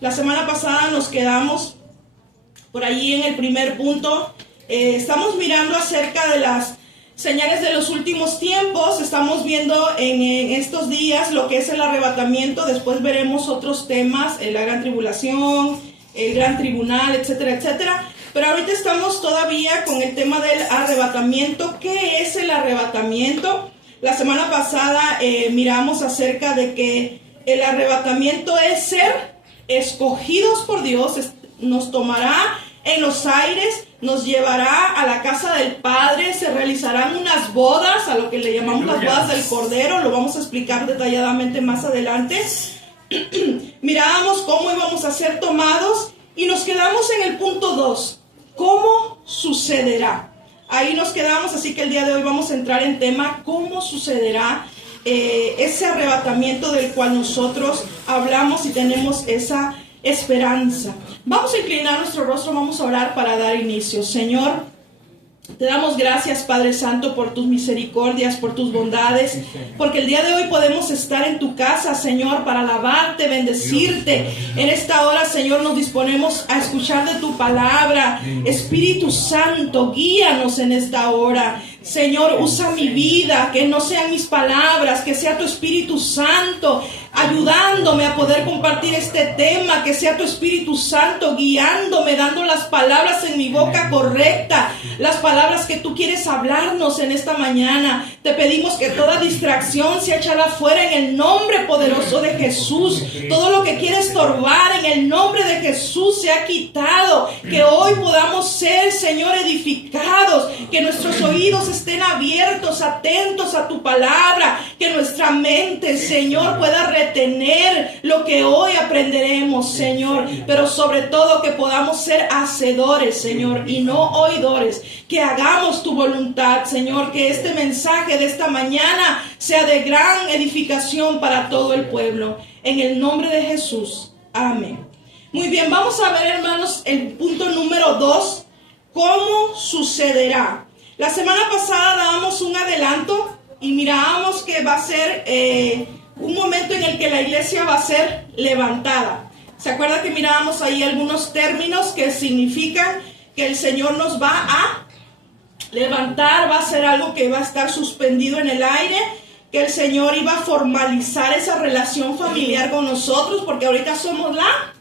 La semana pasada nos quedamos por allí en el primer punto. Estamos mirando acerca de las señales de los últimos tiempos. Estamos viendo en estos días lo que es el arrebatamiento. Después veremos otros temas, la gran tribulación, el gran tribunal, etcétera, etcétera. Pero ahorita estamos todavía con el tema del arrebatamiento. ¿Qué es el arrebatamiento? La semana pasada miramos acerca de que el arrebatamiento es ser escogidos por Dios. Nos tomará en los aires, nos llevará a la casa del Padre, se realizarán unas bodas, a lo que le llamamos las bodas del Cordero. Lo vamos a explicar detalladamente más adelante. Mirábamos cómo íbamos a ser tomados y nos quedamos en el punto 2. ¿Cómo sucederá? Ahí nos quedamos, así que el día de hoy vamos a entrar en tema cómo sucederá ese arrebatamiento del cual nosotros hablamos y tenemos esa esperanza. Vamos a inclinar nuestro rostro, vamos a orar para dar inicio. Señor, te damos gracias, Padre Santo, por tus misericordias, por tus bondades, porque el día de hoy podemos estar en tu casa, Señor, para alabarte, bendecirte. En esta hora, Señor, nos disponemos a escuchar de tu palabra. Espíritu Santo, guíanos en esta hora. Señor, usa mi vida, que no sean mis palabras, que sea tu Espíritu Santo ayudándome a poder compartir este tema, que sea tu Espíritu Santo guiándome, dando las palabras en mi boca correcta, las palabras que tú quieres hablarnos en esta mañana. Te pedimos que toda distracción sea echada fuera en el nombre poderoso de Jesús. Todo lo que quiere estorbar en el nombre de Jesús sea quitado. Que hoy podamos ser, Señor, edificados, que nuestros oídos estén abiertos, atentos a tu palabra, que nuestra mente, Señor, pueda retener lo que hoy aprenderemos, Señor, pero sobre todo que podamos ser hacedores, Señor, y no oidores, que hagamos tu voluntad, Señor, que este mensaje de esta mañana sea de gran edificación para todo el pueblo, en el nombre de Jesús, amén. Muy bien, vamos a ver, hermanos, el punto número 2, ¿cómo sucederá? La semana pasada dábamos un adelanto y mirábamos que va a ser un momento en el que la iglesia va a ser levantada. ¿Se acuerda que mirábamos ahí algunos términos que significan que el Señor nos va a levantar, va a ser algo que va a estar suspendido en el aire, que el Señor iba a formalizar esa relación familiar con nosotros, porque ahorita somos la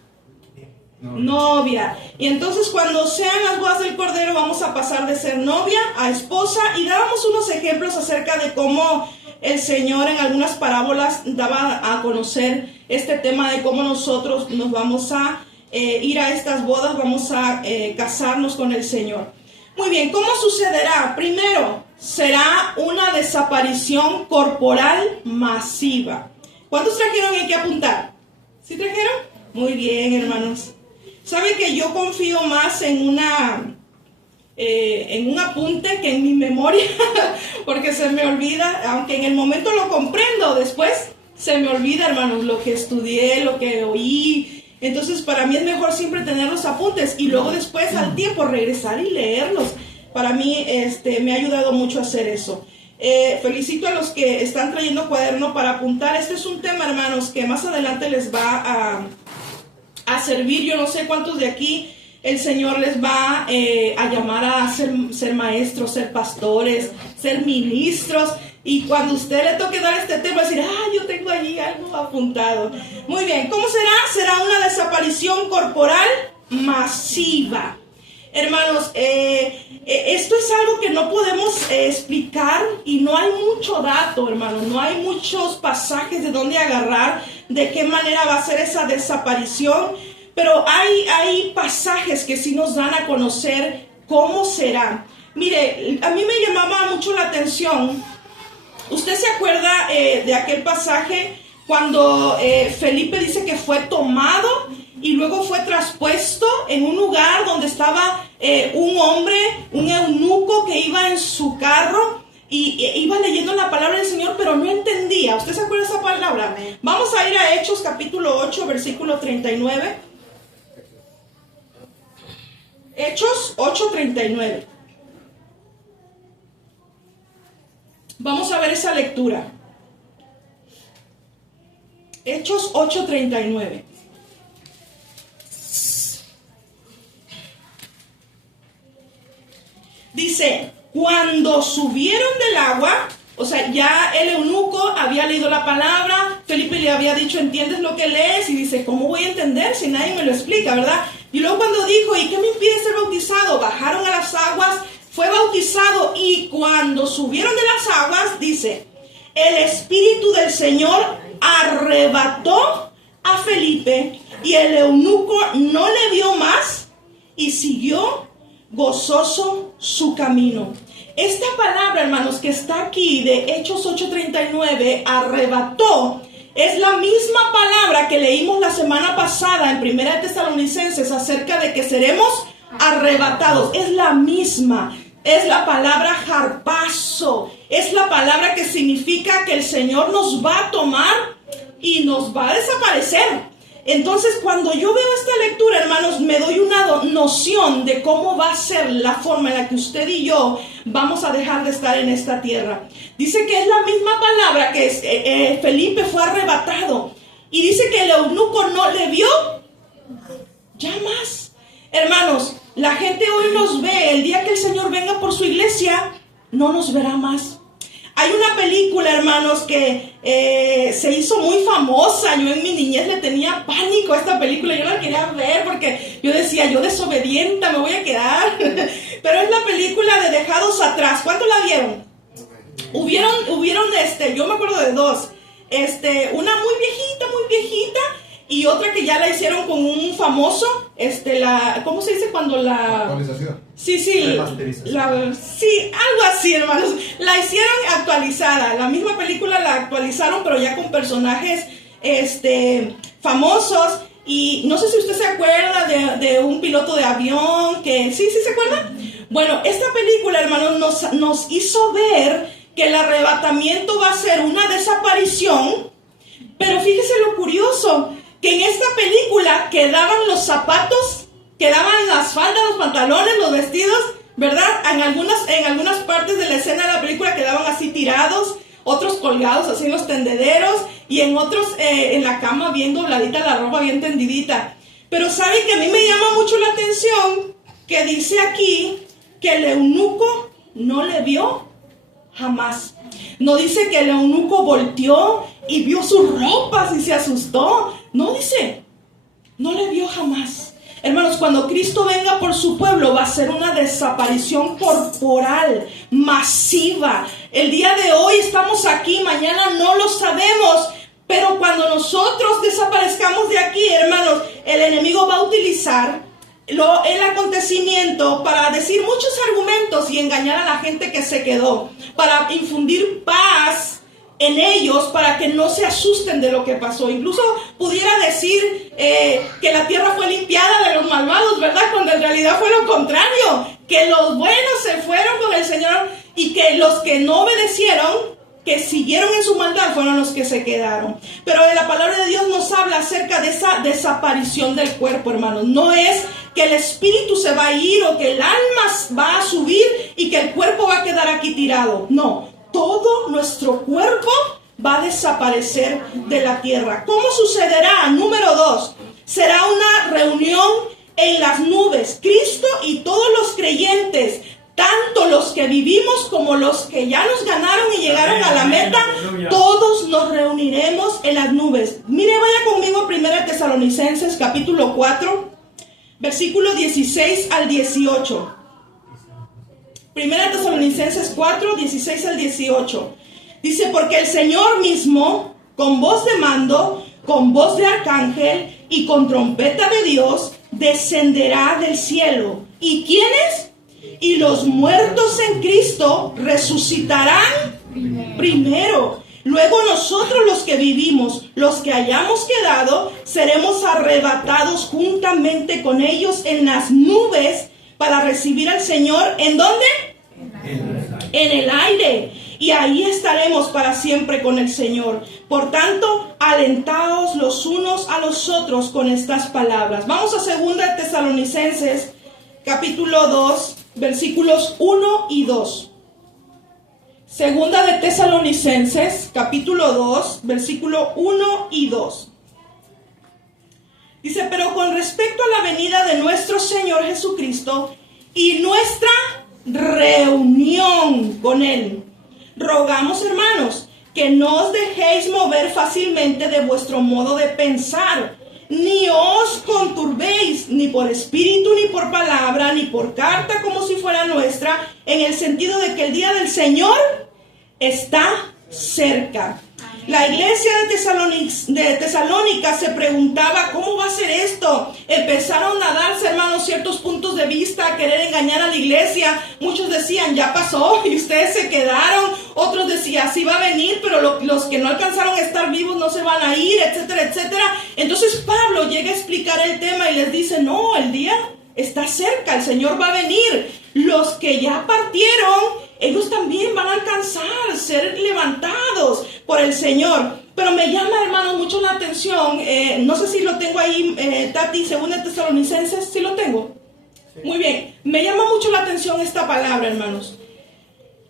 novia. Y entonces cuando sean las bodas del Cordero vamos a pasar de ser novia a esposa, y dábamos unos ejemplos acerca de cómo el Señor en algunas parábolas daba a conocer este tema de cómo nosotros nos vamos a ir a estas bodas, vamos a casarnos con el Señor. Muy bien, ¿cómo sucederá? Primero, será una desaparición corporal masiva. ¿Cuántos trajeron en qué apuntar? ¿Sí trajeron? Muy bien, hermanos. ¿Saben que yo confío más en un apunte que en mi memoria? Porque se me olvida, aunque en el momento lo comprendo, después se me olvida, hermanos, lo que estudié, lo que oí. Entonces para mí es mejor siempre tener los apuntes y luego después al tiempo regresar y leerlos. Para mí me ha ayudado mucho a hacer eso. Felicito a los que están trayendo cuaderno para apuntar. Este es un tema, hermanos, que más adelante les va a servir. Yo no sé cuántos de aquí el Señor les va a llamar a ser maestros, ser pastores, ser ministros. Y cuando usted le toque dar este tema, decir, yo tengo allí algo apuntado. Muy bien, ¿cómo será? Será una desaparición corporal masiva. Hermanos, esto es algo que no podemos explicar y no hay mucho dato, hermanos. No hay muchos pasajes de dónde agarrar, de qué manera va a ser esa desaparición. Pero hay pasajes que sí nos dan a conocer cómo será. Mire, a mí me llamaba mucho la atención. ¿Usted se acuerda de aquel pasaje cuando Felipe dice que fue tomado y luego fue traspuesto en un lugar donde estaba un hombre, un eunuco que iba en su carro y iba leyendo la palabra del Señor, pero no entendía? ¿Usted se acuerda de esa palabra? Vamos a ir a Hechos capítulo 8, versículo 39. Hechos 8:39. Vamos a ver esa lectura. Hechos 8:39. Dice, cuando subieron del agua, o sea, ya el eunuco había leído la palabra, Felipe le había dicho, ¿entiendes lo que lees? Y dice, ¿cómo voy a entender si nadie me lo explica, verdad? Y luego cuando dijo, ¿y qué me impide ser bautizado? Bajaron a las aguas, fue bautizado, y cuando subieron de las aguas, dice, el Espíritu del Señor arrebató a Felipe, y el eunuco no le vio más, y siguió gozoso su camino. Esta palabra, hermanos, que está aquí de Hechos 8:39, arrebató, es la misma palabra que leímos la semana pasada en 1 Tesalonicenses acerca de que seremos arrebatados. Es la misma, es la palabra harpazo, es la palabra que significa que el Señor nos va a tomar y nos va a desaparecer. Entonces, cuando yo veo esta lectura, hermanos, me doy una noción de cómo va a ser la forma en la que usted y yo vamos a dejar de estar en esta tierra. Dice que es la misma palabra que Felipe fue arrebatado. Y dice que el eunuco no le vio ya más. Hermanos, la gente hoy nos ve. El día que el Señor venga por su iglesia, no nos verá más. Hay una película, hermanos, que se hizo muy famosa. Yo en mi niñez le tenía pánico a esta película. Yo la quería ver porque yo decía, yo desobediente me voy a quedar. Pero es la película de Dejados Atrás. ¿Cuántos la vieron? Hubieron yo me acuerdo de dos. Una muy viejita, y otra que ya la hicieron con un famoso, ¿cómo se dice cuando la actualización? Sí, algo así, hermanos. La hicieron actualizada. La misma película la actualizaron, pero ya con personajes famosos. Y no sé si usted se acuerda de un piloto de avión que sí se acuerda. Bueno, esta película, hermanos, nos hizo ver que el arrebatamiento va a ser una desaparición. Pero fíjese lo curioso, que en esta película quedaban los zapatos, quedaban las faldas, los pantalones, los vestidos, ¿verdad? En algunas partes de la escena de la película quedaban así tirados, otros colgados así en los tendederos, y en otros en la cama bien dobladita la ropa, bien tendidita. Pero ¿saben que a mí me llama mucho la atención que dice aquí que el eunuco no le vio jamás? No dice que el eunuco volteó y vio sus ropas y se asustó. No dice, no le vio jamás. Hermanos, cuando Cristo venga por su pueblo va a ser una desaparición corporal, masiva. El día de hoy estamos aquí, mañana no lo sabemos. Pero cuando nosotros desaparezcamos de aquí, hermanos, el enemigo va a utilizar el acontecimiento para decir muchos argumentos y engañar a la gente que se quedó, para infundir paz en ellos, para que no se asusten de lo que pasó. Incluso pudiera decir que la tierra fue limpiada de los malvados, ¿verdad? Cuando en realidad fue lo contrario, que los buenos se fueron con el Señor y que los que no obedecieron, que siguieron en su maldad, fueron los que se quedaron. Pero la palabra de Dios nos habla acerca de esa desaparición del cuerpo, hermanos. No es que el espíritu se va a ir o que el alma va a subir y que el cuerpo va a quedar aquí tirado. No, todo nuestro cuerpo va a desaparecer de la tierra. ¿Cómo sucederá? Número 2, será una reunión en las nubes. Cristo y todos los creyentes, tanto los que vivimos como los que ya nos ganaron y llegaron a la meta, todos nos reuniremos en las nubes. Mire, vaya conmigo a 1 Tesalonicenses capítulo 4, versículos 16 al 18. 1 Tesalonicenses 4, 16 al 18. Dice, porque el Señor mismo, con voz de mando, con voz de arcángel y con trompeta de Dios, descenderá del cielo. ¿Y quiénes? Y los muertos en Cristo resucitarán primero. Luego nosotros los que vivimos, los que hayamos quedado, seremos arrebatados juntamente con ellos en las nubes para recibir al Señor. ¿En dónde? En el aire. Y ahí estaremos para siempre con el Señor. Por tanto, alentaos los unos a los otros con estas palabras. Vamos a 2 Tesalonicenses capítulo 2, versículos 1 y 2. 2 Tesalonicenses capítulo 2, versículo 1 y 2. Dice, pero con respecto a la venida de nuestro Señor Jesucristo y nuestra reunión con Él. Rogamos, hermanos, que no os dejéis mover fácilmente de vuestro modo de pensar, ni os conturbéis, ni por espíritu, ni por palabra, ni por carta como si fuera nuestra, en el sentido de que el día del Señor está cerca. La iglesia de Tesalónica se preguntaba, ¿cómo va a ser esto? Empezaron a darse, hermanos, ciertos puntos de vista, a querer engañar a la iglesia. Muchos decían, ya pasó y ustedes se quedaron. Otros decían, sí va a venir, pero los que no alcanzaron a estar vivos no se van a ir, etcétera, etcétera. Entonces Pablo llega a explicar el tema y les dice, no, el día está cerca, el Señor va a venir. Los que ya partieron, ellos también van a alcanzar, ser levantados por el Señor. Pero me llama, hermanos, mucho la atención, no sé si lo tengo ahí, Tati, según el Tesalonicenses, ¿sí lo tengo? Sí. Muy bien, me llama mucho la atención esta palabra, hermanos.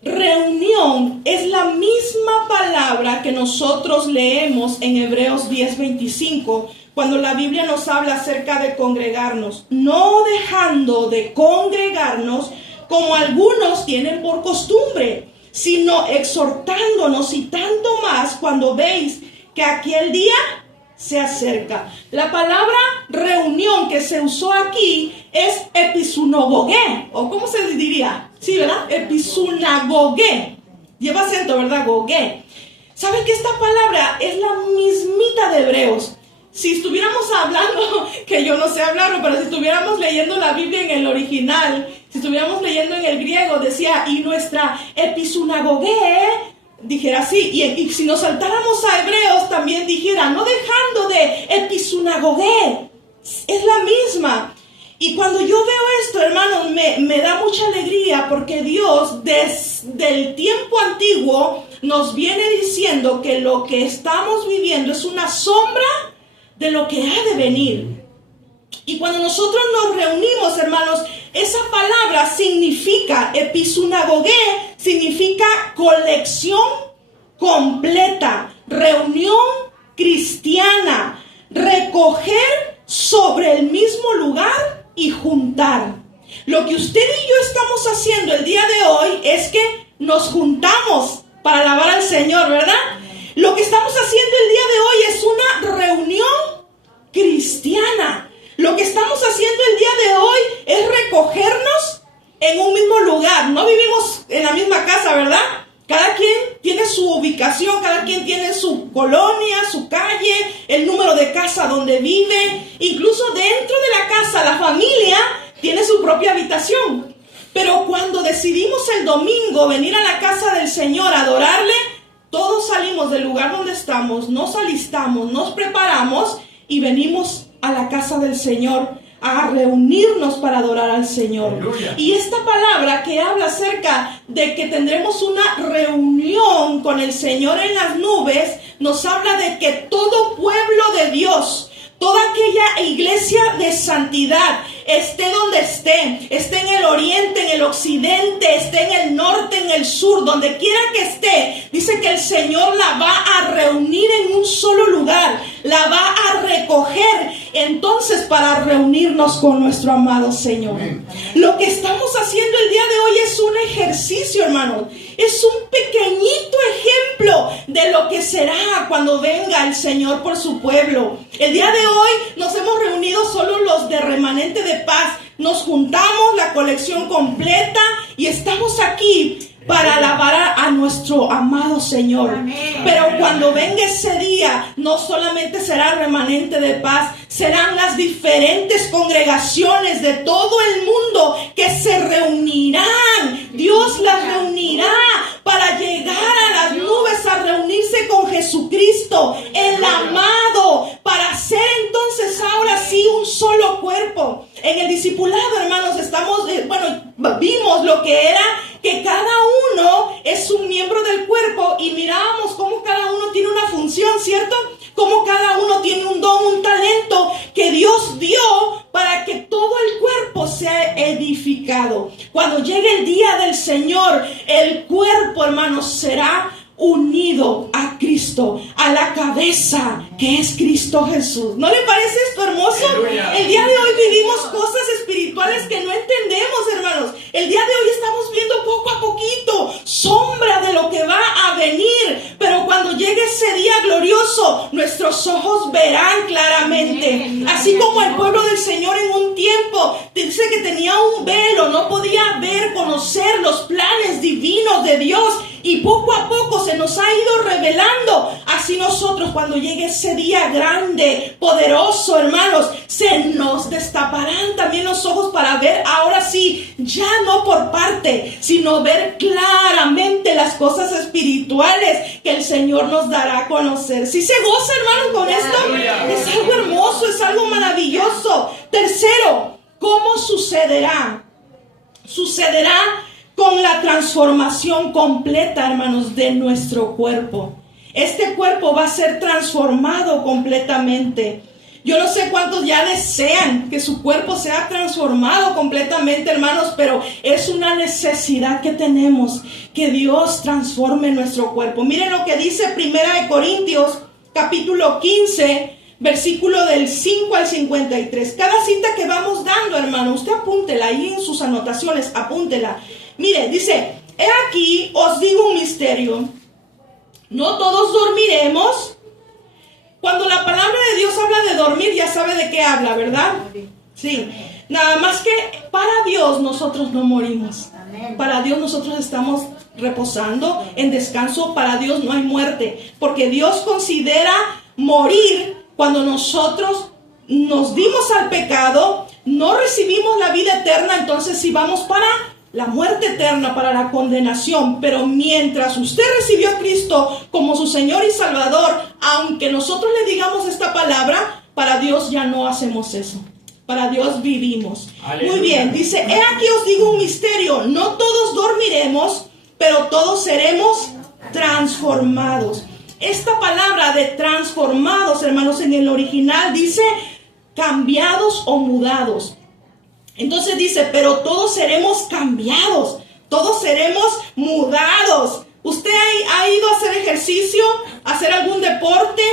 Reunión es la misma palabra que nosotros leemos en Hebreos 10:25, cuando la Biblia nos habla acerca de congregarnos, no dejando de congregarnos como algunos tienen por costumbre, sino exhortándonos, y tanto más cuando veis que aquel día se acerca. La palabra reunión que se usó aquí es episunagogé, o ¿cómo se diría? Sí, ¿verdad? Episunagogé. Lleva acento, ¿verdad? Gogé. ¿Saben que esta palabra es la mismita de Hebreos? Si estuviéramos hablando, que yo no sé hablarlo, pero si estuviéramos leyendo la Biblia en el original, si estuviéramos leyendo en el griego, decía, y nuestra episunagogé, dijera así, y si nos saltáramos a Hebreos, también dijera, no dejando de episunagogé, es la misma. Y cuando yo veo esto, hermanos, me da mucha alegría, porque Dios desde el tiempo antiguo nos viene diciendo que lo que estamos viviendo es una sombra de lo que ha de venir. Y cuando nosotros nos reunimos, hermanos, esa palabra significa, episunagogé, significa colección completa, reunión cristiana, recoger sobre el mismo lugar y juntar. Lo que usted y yo estamos haciendo el día de hoy es que nos juntamos para alabar al Señor, ¿verdad? Lo que estamos haciendo el día de hoy es una reunión cristiana. Lo que estamos haciendo el día de hoy es recogernos en un mismo lugar. No vivimos en la misma casa, ¿verdad? Cada quien tiene su ubicación, cada quien tiene su colonia, su calle, el número de casa donde vive. Incluso dentro de la casa, la familia tiene su propia habitación. Pero cuando decidimos el domingo venir a la casa del Señor a adorarle, todos salimos del lugar donde estamos, nos alistamos, nos preparamos y venimos a la casa del Señor a reunirnos para adorar al Señor. Aleluya. Y esta palabra que habla acerca de que tendremos una reunión con el Señor en las nubes, nos habla de que todo pueblo de Dios, toda aquella iglesia de santidad, esté donde esté en el oriente, en el occidente, esté en el norte, en el sur, donde quiera que esté, dice que el Señor la va a reunir en un solo lugar, la va a recoger, entonces para reunirnos con nuestro amado Señor. Lo que estamos haciendo el día de hoy es un ejercicio, hermanos, es un pequeñito ejemplo de lo que será cuando venga el Señor por su pueblo. El día de hoy nos hemos reunido solo los de Remanente de Paz, nos juntamos la colección completa y estamos aquí para alabar a nuestro amado Señor. Amén. Pero cuando venga ese día, no solamente será Remanente de Paz, serán las diferentes congregaciones de todo el mundo que se reunirán. Dios las reunirá para llegar a las nubes a reunirse con Jesucristo, el amado, para ser entonces ahora sí un solo cuerpo. En el discipulado, hermanos, vimos lo que era que cada uno es un miembro del cuerpo y mirábamos cómo cada uno tiene una función, ¿cierto? Cómo cada uno tiene un don, un talento que Dios dio para que todo el cuerpo sea edificado. Cuando llegue el día del Señor, el cuerpo, hermanos, será unido a Cristo, a la cabeza que es Cristo Jesús. ¿No le parece esto hermoso? Aleluya. El día de hoy vivimos cosas espirituales que no entendemos, hermanos. El día de hoy estamos nuestros ojos verán claramente. Así como el pueblo del Señor en un tiempo dice que tenía un velo, no podía ver, conocer los planes divinos de Dios, y poco a poco se nos ha ido revelando. Así nosotros, cuando llegue ese día grande, poderoso, hermanos, se nos destaparán también los ojos para ver, ahora sí, ya no por parte, sino ver claramente las cosas espirituales que el Señor nos dará a conocer. Si se goza, hermano, con esto, es algo hermoso, es algo maravilloso. Tercero, ¿cómo sucederá? Sucederá con la transformación completa, hermanos, de nuestro cuerpo. Este cuerpo va a ser transformado completamente. Yo no sé cuántos ya desean que su cuerpo sea transformado completamente, hermanos, pero es una necesidad que tenemos, que Dios transforme nuestro cuerpo. Miren lo que dice 1 Corintios, capítulo 15, versículo del 5 al 53. Cada cita que vamos dando, hermano, usted apúntela ahí en sus anotaciones, apúntela. Mire, dice, he aquí os digo un misterio, no todos dormiremos. Cuando la palabra de Dios habla de dormir, ya sabe de qué habla, ¿verdad? Sí, nada más que para Dios nosotros no morimos. Para Dios nosotros estamos reposando en descanso, para Dios no hay muerte, porque Dios considera morir cuando nosotros nos dimos al pecado, no recibimos la vida eterna, entonces sí vamos para la muerte eterna, para la condenación. Pero mientras usted recibió a Cristo como su Señor y Salvador, aunque nosotros le digamos esta palabra, para Dios ya no hacemos eso. Para Dios vivimos. Aleluya. Muy bien, dice, he aquí os digo un misterio, no todos dormiremos, pero todos seremos transformados. Esta palabra de transformados, hermanos, en el original dice cambiados o mudados. Entonces dice, pero todos seremos cambiados, todos seremos mudados. Usted ha ido a hacer ejercicio, a hacer algún deporte,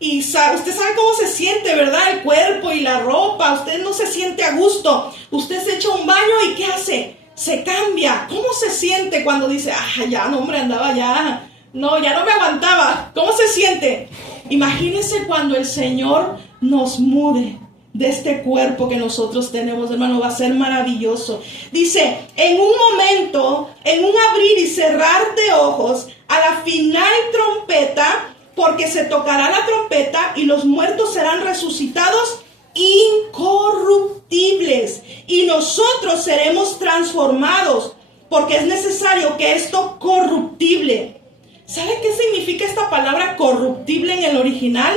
y usted sabe cómo se siente, ¿verdad? El cuerpo y la ropa, usted no se siente a gusto. Usted se echa un baño y ¿qué hace? Se cambia. ¿Cómo se siente cuando dice, ya, no, hombre, andaba ya, no, ya no me aguantaba? ¿Cómo se siente? Imagínense cuando el Señor nos mude de este cuerpo que nosotros tenemos, hermano, va a ser maravilloso. Dice, en un momento, en un abrir y cerrar de ojos, a la final trompeta, porque se tocará la trompeta y los muertos serán resucitados incorruptibles, y nosotros seremos transformados, porque es necesario que esto corruptible. ¿Sabe qué significa esta palabra corruptible en el original?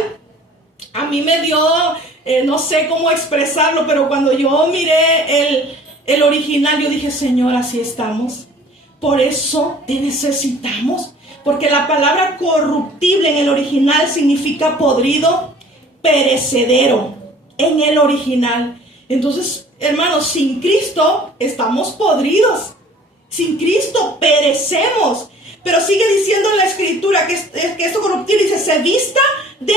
A mí me dio, no sé cómo expresarlo, pero cuando yo miré el original, yo dije, Señor, así estamos. Por eso te necesitamos, porque la palabra corruptible en el original significa podrido, perecedero, en el original. Entonces, hermanos, sin Cristo estamos podridos. Sin Cristo perecemos. Pero sigue diciendo en la escritura que esto corruptible dice, se vista de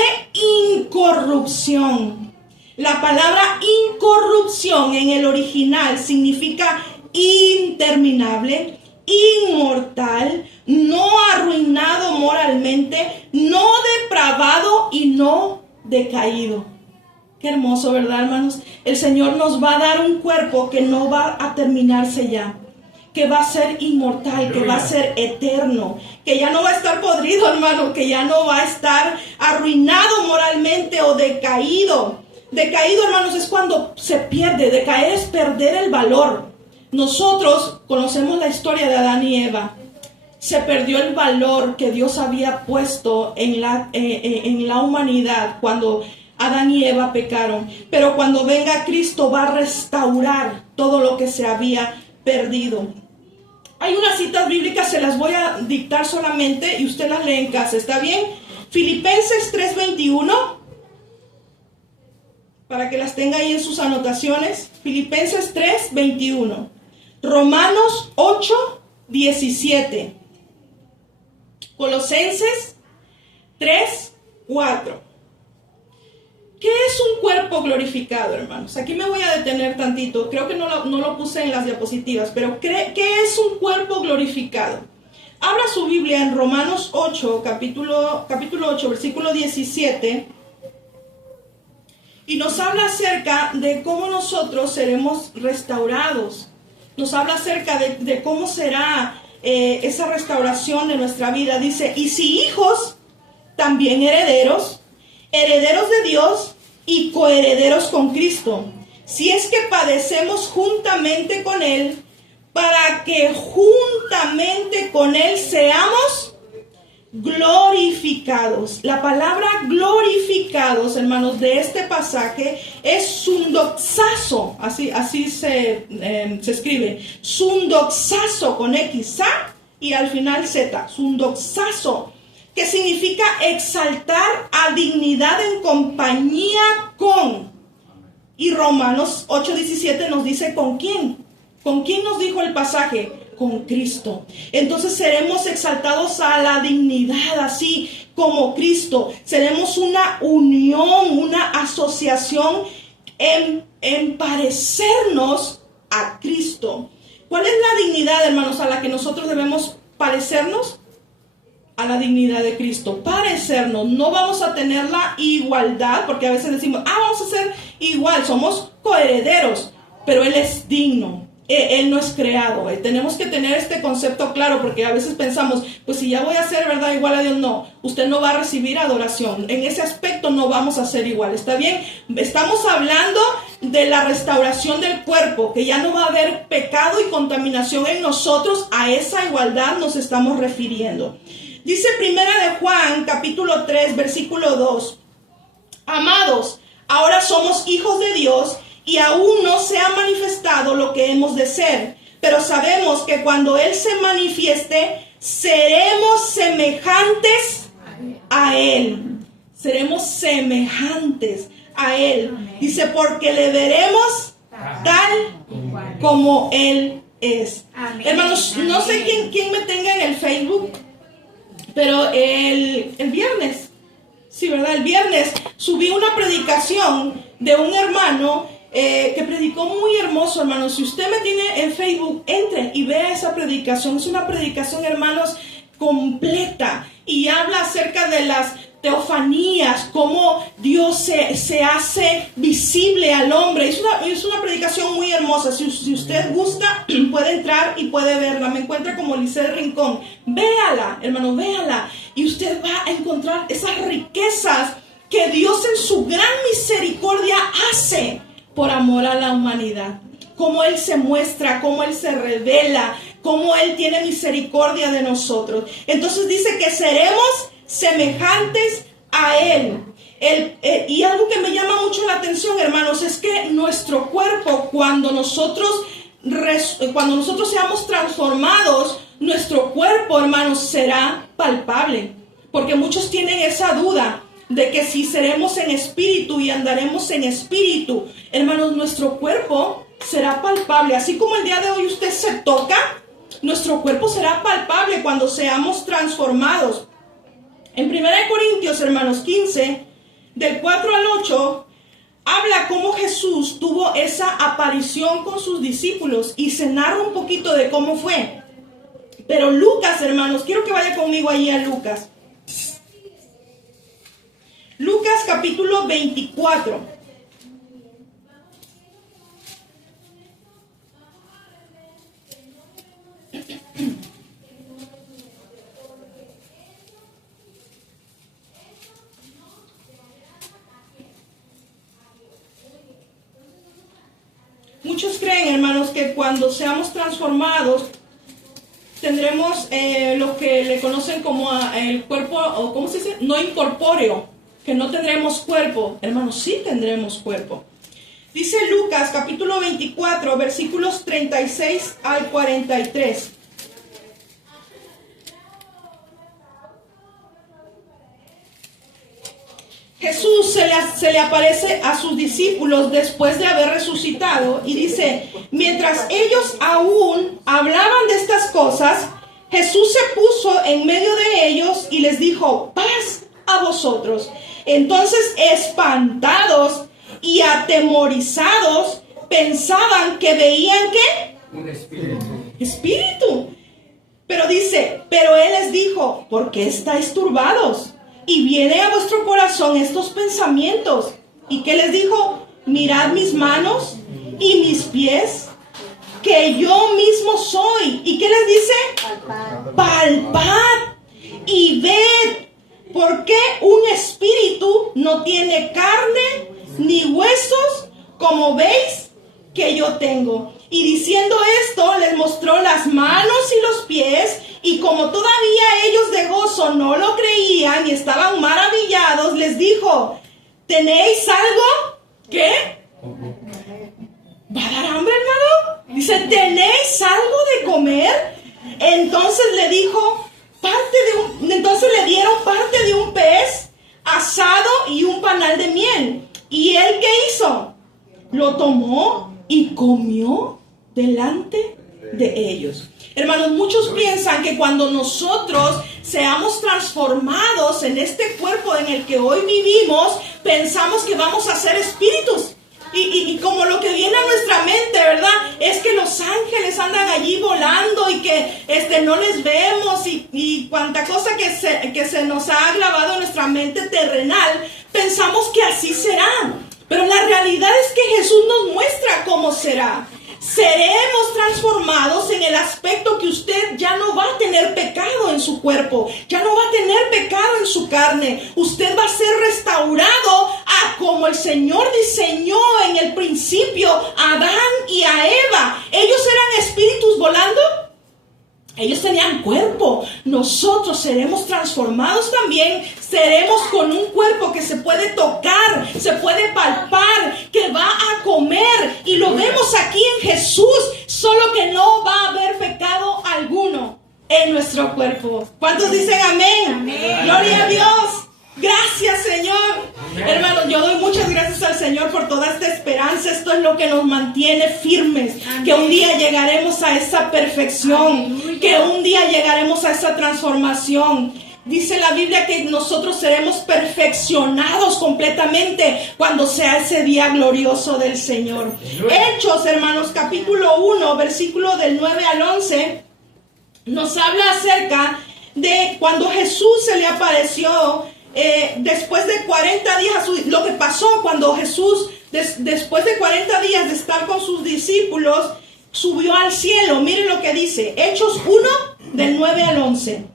incorrupción. La palabra incorrupción en el original significa interminable, inmortal, no arruinado moralmente, no depravado y no decaído. Qué hermoso, ¿verdad, hermanos? El Señor nos va a dar un cuerpo que no va a terminarse ya, que va a ser inmortal, que va a ser eterno, que ya no va a estar podrido, hermano, que ya no va a estar arruinado moralmente o decaído. Decaído, hermanos, es cuando se pierde. Decaer es perder el valor. Nosotros conocemos la historia de Adán y Eva. Se perdió el valor que Dios había puesto en la humanidad cuando Adán y Eva pecaron. Pero cuando venga Cristo va a restaurar todo lo que se había perdido. Hay unas citas bíblicas, se las voy a dictar solamente y usted las lee en casa, ¿está bien? Filipenses 3:21, para que las tenga ahí en sus anotaciones. Filipenses 3:21. Romanos 8:17. Colosenses 3:4. ¿Qué es un cuerpo glorificado, hermanos? Aquí me voy a detener tantito. Creo que no lo puse en las diapositivas, pero ¿qué es un cuerpo glorificado? Abra su Biblia en Romanos 8, capítulo 8, versículo 17. Y nos habla acerca de cómo nosotros seremos restaurados. Nos habla acerca de cómo será esa restauración de nuestra vida. Dice, y si hijos, también herederos, herederos de Dios y coherederos con Cristo. Si es que padecemos juntamente con Él, para que juntamente con Él seamos glorificados. La palabra glorificados, hermanos, de este pasaje es sundoxazo, así se escribe, sundoxazo con X, A y al final Z, sundoxazo, que significa exaltar a dignidad en compañía con. Y Romanos 8:17 nos dice ¿con quién? ¿Con quién nos dijo el pasaje? Con Cristo. Entonces seremos exaltados a la dignidad, así como Cristo. Seremos una unión, una asociación en parecernos a Cristo. ¿Cuál es la dignidad, hermanos, a la que nosotros debemos parecernos? A la dignidad de Cristo. Parecernos. No vamos a tener la igualdad, porque a veces decimos, vamos a ser igual, somos coherederos, pero Él es digno. Él no es creado. Tenemos que tener este concepto claro, porque a veces pensamos, pues si ya voy a ser, ¿verdad?, igual a Dios. No, usted no va a recibir adoración. En ese aspecto no vamos a ser igual. ¿Está bien? Estamos hablando de la restauración del cuerpo, que ya no va a haber pecado y contaminación en nosotros. A esa igualdad nos estamos refiriendo. Dice Primera de Juan, capítulo 3, versículo 2. Amados, ahora somos hijos de Dios, y aún no se ha manifestado lo que hemos de ser, pero sabemos que cuando Él se manifieste, seremos semejantes a Él. Seremos semejantes a Él. Dice, porque le veremos tal como Él es. Hermanos, no sé quién me tenga en el Facebook, pero el viernes, sí, ¿verdad? El viernes subí una predicación de un hermano que predicó muy hermoso, hermanos. Si usted me tiene en Facebook, entre y vea esa predicación. Es una predicación, hermanos, completa, y habla acerca de las teofanías, cómo Dios se hace visible al hombre. Es una predicación muy hermosa. Si usted gusta, puede entrar y puede verla. Me encuentra como Lisset Rincón. Véala, hermano, véala, y usted va a encontrar esas riquezas que Dios en su gran misericordia hace por amor a la humanidad. Cómo Él se muestra, cómo Él se revela, cómo Él tiene misericordia de nosotros. Entonces dice que seremos semejantes a Él. Y algo que me llama mucho la atención, hermanos, es que nuestro cuerpo, cuando nosotros seamos transformados, nuestro cuerpo, hermanos, será palpable. Porque muchos tienen esa duda de que si seremos en espíritu y andaremos en espíritu, hermanos, nuestro cuerpo será palpable. Así como el día de hoy usted se toca, nuestro cuerpo será palpable cuando seamos transformados. En 1 Corintios, hermanos, 15, del 4 al 8, habla cómo Jesús tuvo esa aparición con sus discípulos y se narra un poquito de cómo fue. Pero Lucas, hermanos, quiero que vaya conmigo allí a Lucas. Lucas capítulo 24. Muchos creen, hermanos, que cuando seamos transformados tendremos lo que le conocen como el cuerpo, o ¿cómo se dice? No incorpóreo. Que no tendremos cuerpo. Hermanos, sí tendremos cuerpo. Dice Lucas capítulo 24, versículos 36 al 43. Jesús se le aparece a sus discípulos después de haber resucitado y dice, mientras ellos aún hablaban de estas cosas, Jesús se puso en medio de ellos y les dijo, paz a vosotros. Entonces, espantados y atemorizados, pensaban que veían ¿qué? Un espíritu. Espíritu. Pero dice, pero Él les dijo, ¿por qué estáis turbados? Y vienen a vuestro corazón estos pensamientos. ¿Y qué les dijo? Mirad mis manos y mis pies, que yo mismo soy. ¿Y qué les dice? Palpad y ved, porque un espíritu no tiene carne ni huesos, como veis que yo tengo. Y diciendo esto, les mostró las manos y los pies, y como todavía ellos de gozo no lo creían y estaban maravillados, les dijo, ¿tenéis algo? ¿Qué? ¿Va a dar hambre, hermano? Dice, ¿tenéis algo de comer? Entonces le dijo, entonces le dieron parte de un pez asado y un panal de miel. ¿Y él qué hizo? Lo tomó y comió delante de ellos. Hermanos, muchos piensan que cuando nosotros seamos transformados en este cuerpo en el que hoy vivimos, pensamos que vamos a ser espíritus. Y como lo que viene a nuestra mente, ¿verdad? Es que los ángeles andan allí volando y que no les vemos y cuanta cosa que se nos ha grabado en nuestra mente terrenal, pensamos que así será. Pero la realidad es que Jesús nos muestra cómo será. Seremos transformados en el aspecto que usted ya no va a tener pecado en su cuerpo, ya no va a tener pecado en su carne. Usted va a ser restaurado a como el Señor diseñó en el principio a Adán y a Eva. Ellos eran espíritus volando. Ellos tenían cuerpo. Nosotros seremos transformados también. Seremos con un cuerpo que se puede tocar, se puede palpar, que va a comer. Y lo vemos aquí en Jesús, solo que no va a haber pecado alguno en nuestro cuerpo. ¿Cuántos dicen amén? Amén. Gloria a Dios. Gracias, Señor. Hermanos, yo doy muchas gracias al Señor por toda esta esperanza. Esto es lo que nos mantiene firmes. Amén. Que un día llegaremos a esa perfección. Aleluya. Que un día llegaremos a esa transformación. Dice la Biblia que nosotros seremos perfeccionados completamente cuando sea ese día glorioso del Señor. Aleluya. Hechos, hermanos, capítulo 1, versículo del 9 al 11, nos habla acerca de cuando Jesús se le apareció. Después de 40 días, lo que pasó cuando Jesús, después de 40 días de estar con sus discípulos, subió al cielo. Miren lo que dice, Hechos 1, del 9 al 11.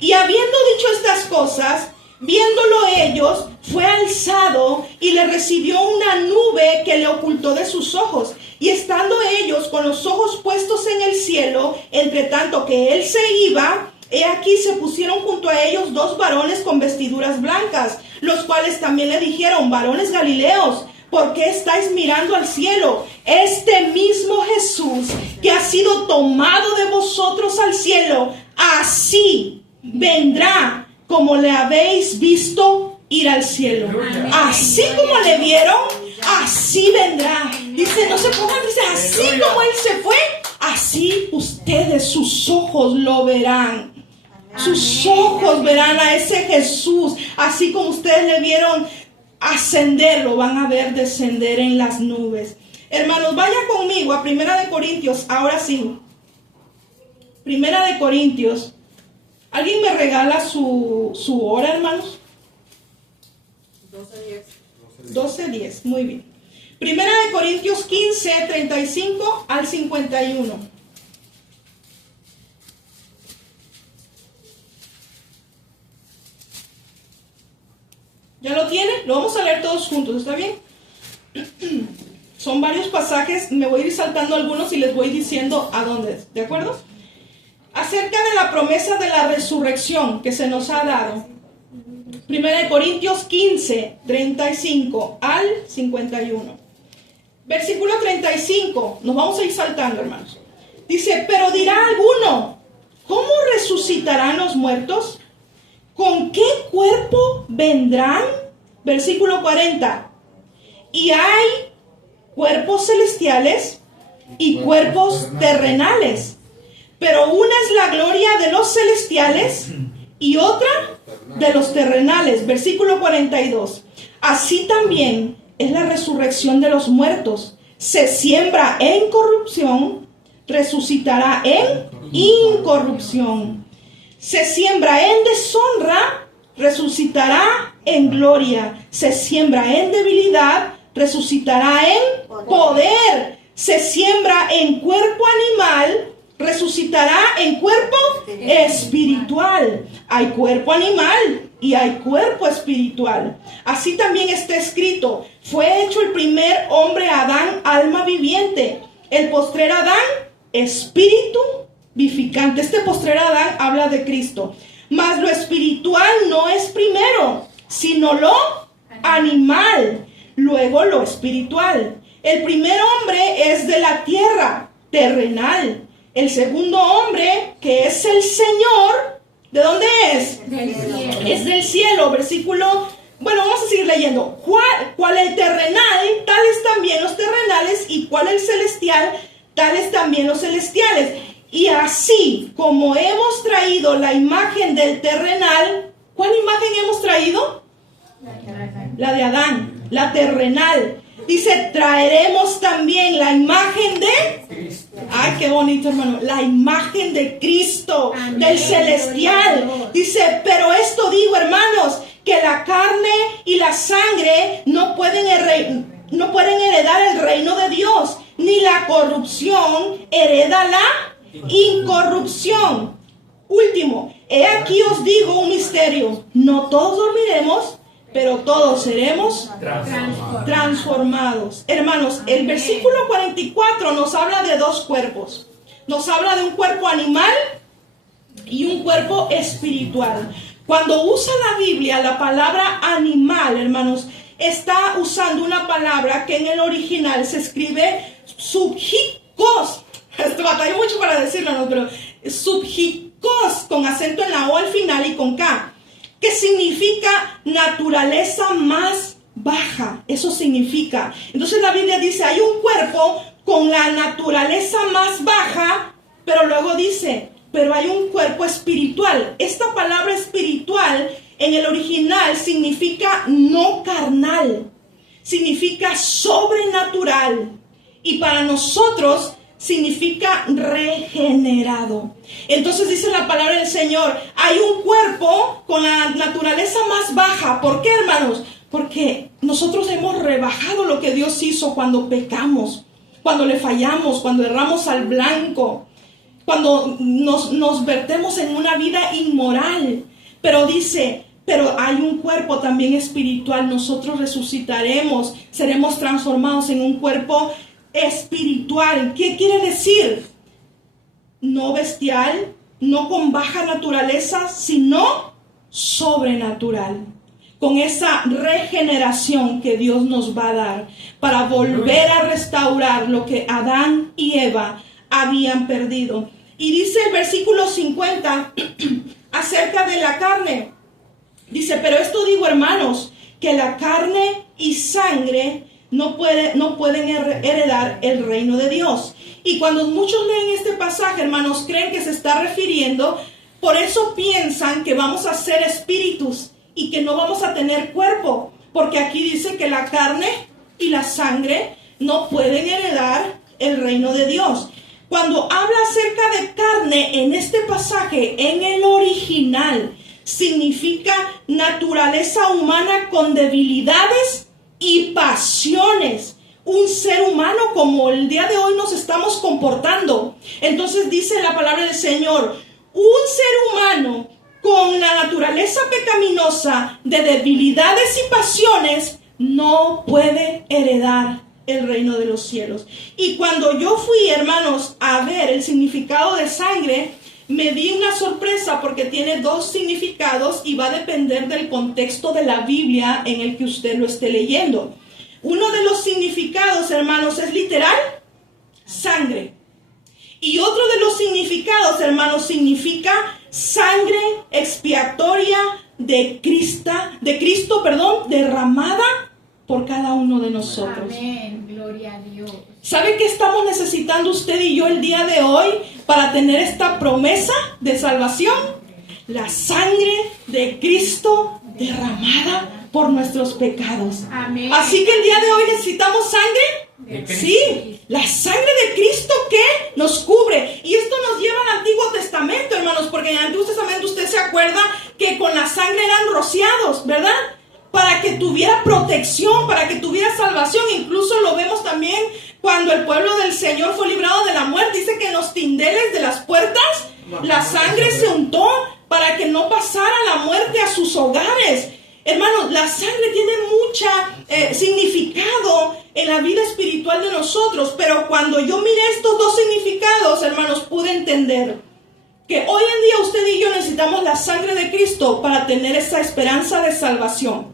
Y habiendo dicho estas cosas, viéndolo ellos, fue alzado y le recibió una nube que le ocultó de sus ojos. Y estando ellos con los ojos puestos en el cielo, entre tanto que él se iba, he aquí se pusieron junto a ellos dos varones con vestiduras blancas, los cuales también le dijeron, varones galileos, ¿por qué estáis mirando al cielo? Este mismo Jesús que ha sido tomado de vosotros al cielo, así vendrá como le habéis visto ir al cielo. Así como le vieron, así vendrá. Dice, no se pongan, dice, así como él se fue, así ustedes, sus ojos lo verán. Sus ojos verán a ese Jesús, así como ustedes le vieron ascender, lo van a ver descender en las nubes. Hermanos, vaya conmigo a 1 Corintios, ahora sí. 1 Corintios. ¿Alguien me regala su hora, hermanos? 12:10. 12:10, muy bien. 1 Corintios 15, 35 al 51. ¿Ya lo tiene? Lo vamos a leer todos juntos, ¿está bien? Son varios pasajes, me voy a ir saltando algunos y les voy diciendo a dónde, ¿de acuerdo? Acerca de la promesa de la resurrección que se nos ha dado. 1 Corintios 15, 35 al 51. Versículo 35, nos vamos a ir saltando, hermanos. Dice, pero dirá alguno, ¿cómo resucitarán los muertos? ¿Con qué cuerpo vendrán? Versículo 40. Y hay cuerpos celestiales y cuerpos terrenales. Pero una es la gloria de los celestiales y otra de los terrenales. Versículo 42. Así también es la resurrección de los muertos. Se siembra en corrupción, resucitará en incorrupción. Se siembra en deshonra, resucitará en gloria. Se siembra en debilidad, resucitará en poder. Se siembra en cuerpo animal, resucitará en cuerpo espiritual. Hay cuerpo animal y hay cuerpo espiritual. Así también está escrito: fue hecho el primer hombre Adán, alma viviente. El postrer Adán, espíritu vivificante. Este postrer Adán habla de Cristo. Mas lo espiritual no es primero, sino lo animal, luego lo espiritual. El primer hombre es de la tierra, terrenal. El segundo hombre, que es el Señor, ¿de dónde es? Del cielo. Es del cielo. Versículo, bueno, vamos a seguir leyendo. ¿Cuál el terrenal? Tales también los terrenales. ¿Y cuál el celestial? Tales también los celestiales. Y así como hemos traído la imagen del terrenal, ¿cuál imagen hemos traído? La de Adán, la terrenal. Dice, traeremos también la imagen de... Ay, qué bonito, hermano. La imagen de Cristo, del celestial. Dice, pero esto digo, hermanos, que la carne y la sangre no pueden heredar el reino de Dios, ni la corrupción hereda la incorrupción. Último, he aquí os digo un misterio. No todos dormiremos, pero todos seremos transformados. Hermanos, el versículo 44 nos habla de dos cuerpos. Nos habla de un cuerpo animal y un cuerpo espiritual. Cuando usa la Biblia la palabra animal, hermanos, está usando una palabra que en el original se escribe subjicos. Batallé mucho para decirlo, ¿no? Pero subjicos, con acento en la O al final y con K, que significa naturaleza más baja. Eso significa. Entonces la Biblia dice, hay un cuerpo con la naturaleza más baja, pero luego dice, pero hay un cuerpo espiritual. Esta palabra espiritual en el original significa no carnal, significa sobrenatural, y para nosotros significa regenerado. Entonces dice la palabra del Señor, hay un cuerpo con la naturaleza más baja. ¿Por qué, hermanos? Porque nosotros hemos rebajado lo que Dios hizo cuando pecamos, cuando le fallamos, cuando erramos al blanco, cuando nos vertemos en una vida inmoral. Pero dice, pero hay un cuerpo también espiritual. Nosotros resucitaremos, seremos transformados en un cuerpo espiritual. ¿Qué quiere decir? No bestial, no con baja naturaleza, sino sobrenatural. Con esa regeneración que Dios nos va a dar para volver a restaurar lo que Adán y Eva habían perdido. Y dice el versículo 50 acerca de la carne. Dice, pero esto digo, hermanos, que la carne y sangre no pueden heredar el reino de Dios. Y cuando muchos leen este pasaje, hermanos, creen que se está refiriendo, por eso piensan que vamos a ser espíritus y que no vamos a tener cuerpo, porque aquí dice que la carne y la sangre no pueden heredar el reino de Dios. Cuando habla acerca de carne en este pasaje, en el original, significa naturaleza humana con debilidades y pasiones. Un ser humano como el día de hoy nos estamos comportando. Entonces dice la palabra del Señor, un ser humano con la naturaleza pecaminosa de debilidades y pasiones no puede heredar el reino de los cielos. Y cuando yo fui, hermanos, a ver el significado de sangre, me di una sorpresa porque tiene dos significados y va a depender del contexto de la Biblia en el que usted lo esté leyendo. Uno de los significados, hermanos, es literal, sangre. Y otro de los significados, hermanos, significa sangre expiatoria de Cristo, derramada por cada uno de nosotros. Amén, gloria a Dios. ¿Sabe qué estamos necesitando usted y yo el día de hoy para tener esta promesa de salvación? La sangre de Cristo derramada por nuestros pecados. Amén. Así que el día de hoy necesitamos sangre. Sí, la sangre de Cristo que nos cubre. Y esto nos lleva al Antiguo Testamento, hermanos, porque en el Antiguo Testamento usted se acuerda que con la sangre eran rociados, ¿verdad? tuviera protección, para que tuviera salvación. Incluso lo vemos también cuando el pueblo del Señor fue librado de la muerte. Dice que en los dinteles de las puertas la sangre se untó para que no pasara la muerte a sus hogares. Hermanos, la sangre tiene mucha significado en la vida espiritual de nosotros, pero cuando yo miré estos dos significados, hermanos, pude entender que hoy en día usted y yo necesitamos la sangre de Cristo para tener esa esperanza de salvación.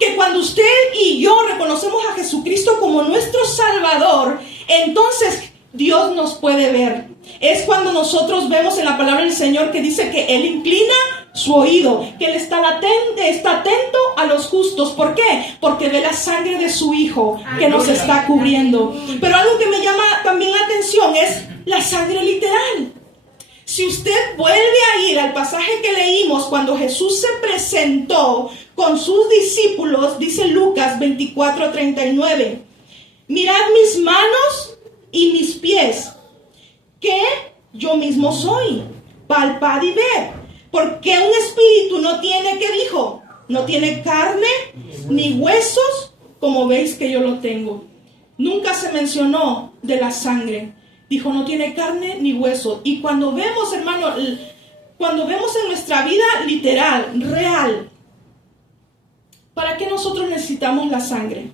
Que cuando usted y yo reconocemos a Jesucristo como nuestro Salvador, entonces Dios nos puede ver. Es cuando nosotros vemos en la palabra del Señor que dice que Él inclina su oído, que Él está atento a los justos. ¿Por qué? Porque ve la sangre de su Hijo que nos está cubriendo. Pero algo que me llama también la atención es la sangre literal. Si usted vuelve a ir al pasaje que leímos cuando Jesús se presentó con sus discípulos, dice Lucas 24:39, mirad mis manos y mis pies, que yo mismo soy, palpad y ved, porque un espíritu no tiene, ¿qué dijo? No tiene carne ni huesos, como veis que yo lo tengo. Nunca se mencionó de la sangre. Dijo, no tiene carne ni hueso. Y cuando vemos, hermano, cuando vemos en nuestra vida literal, real, ¿para qué nosotros necesitamos la sangre?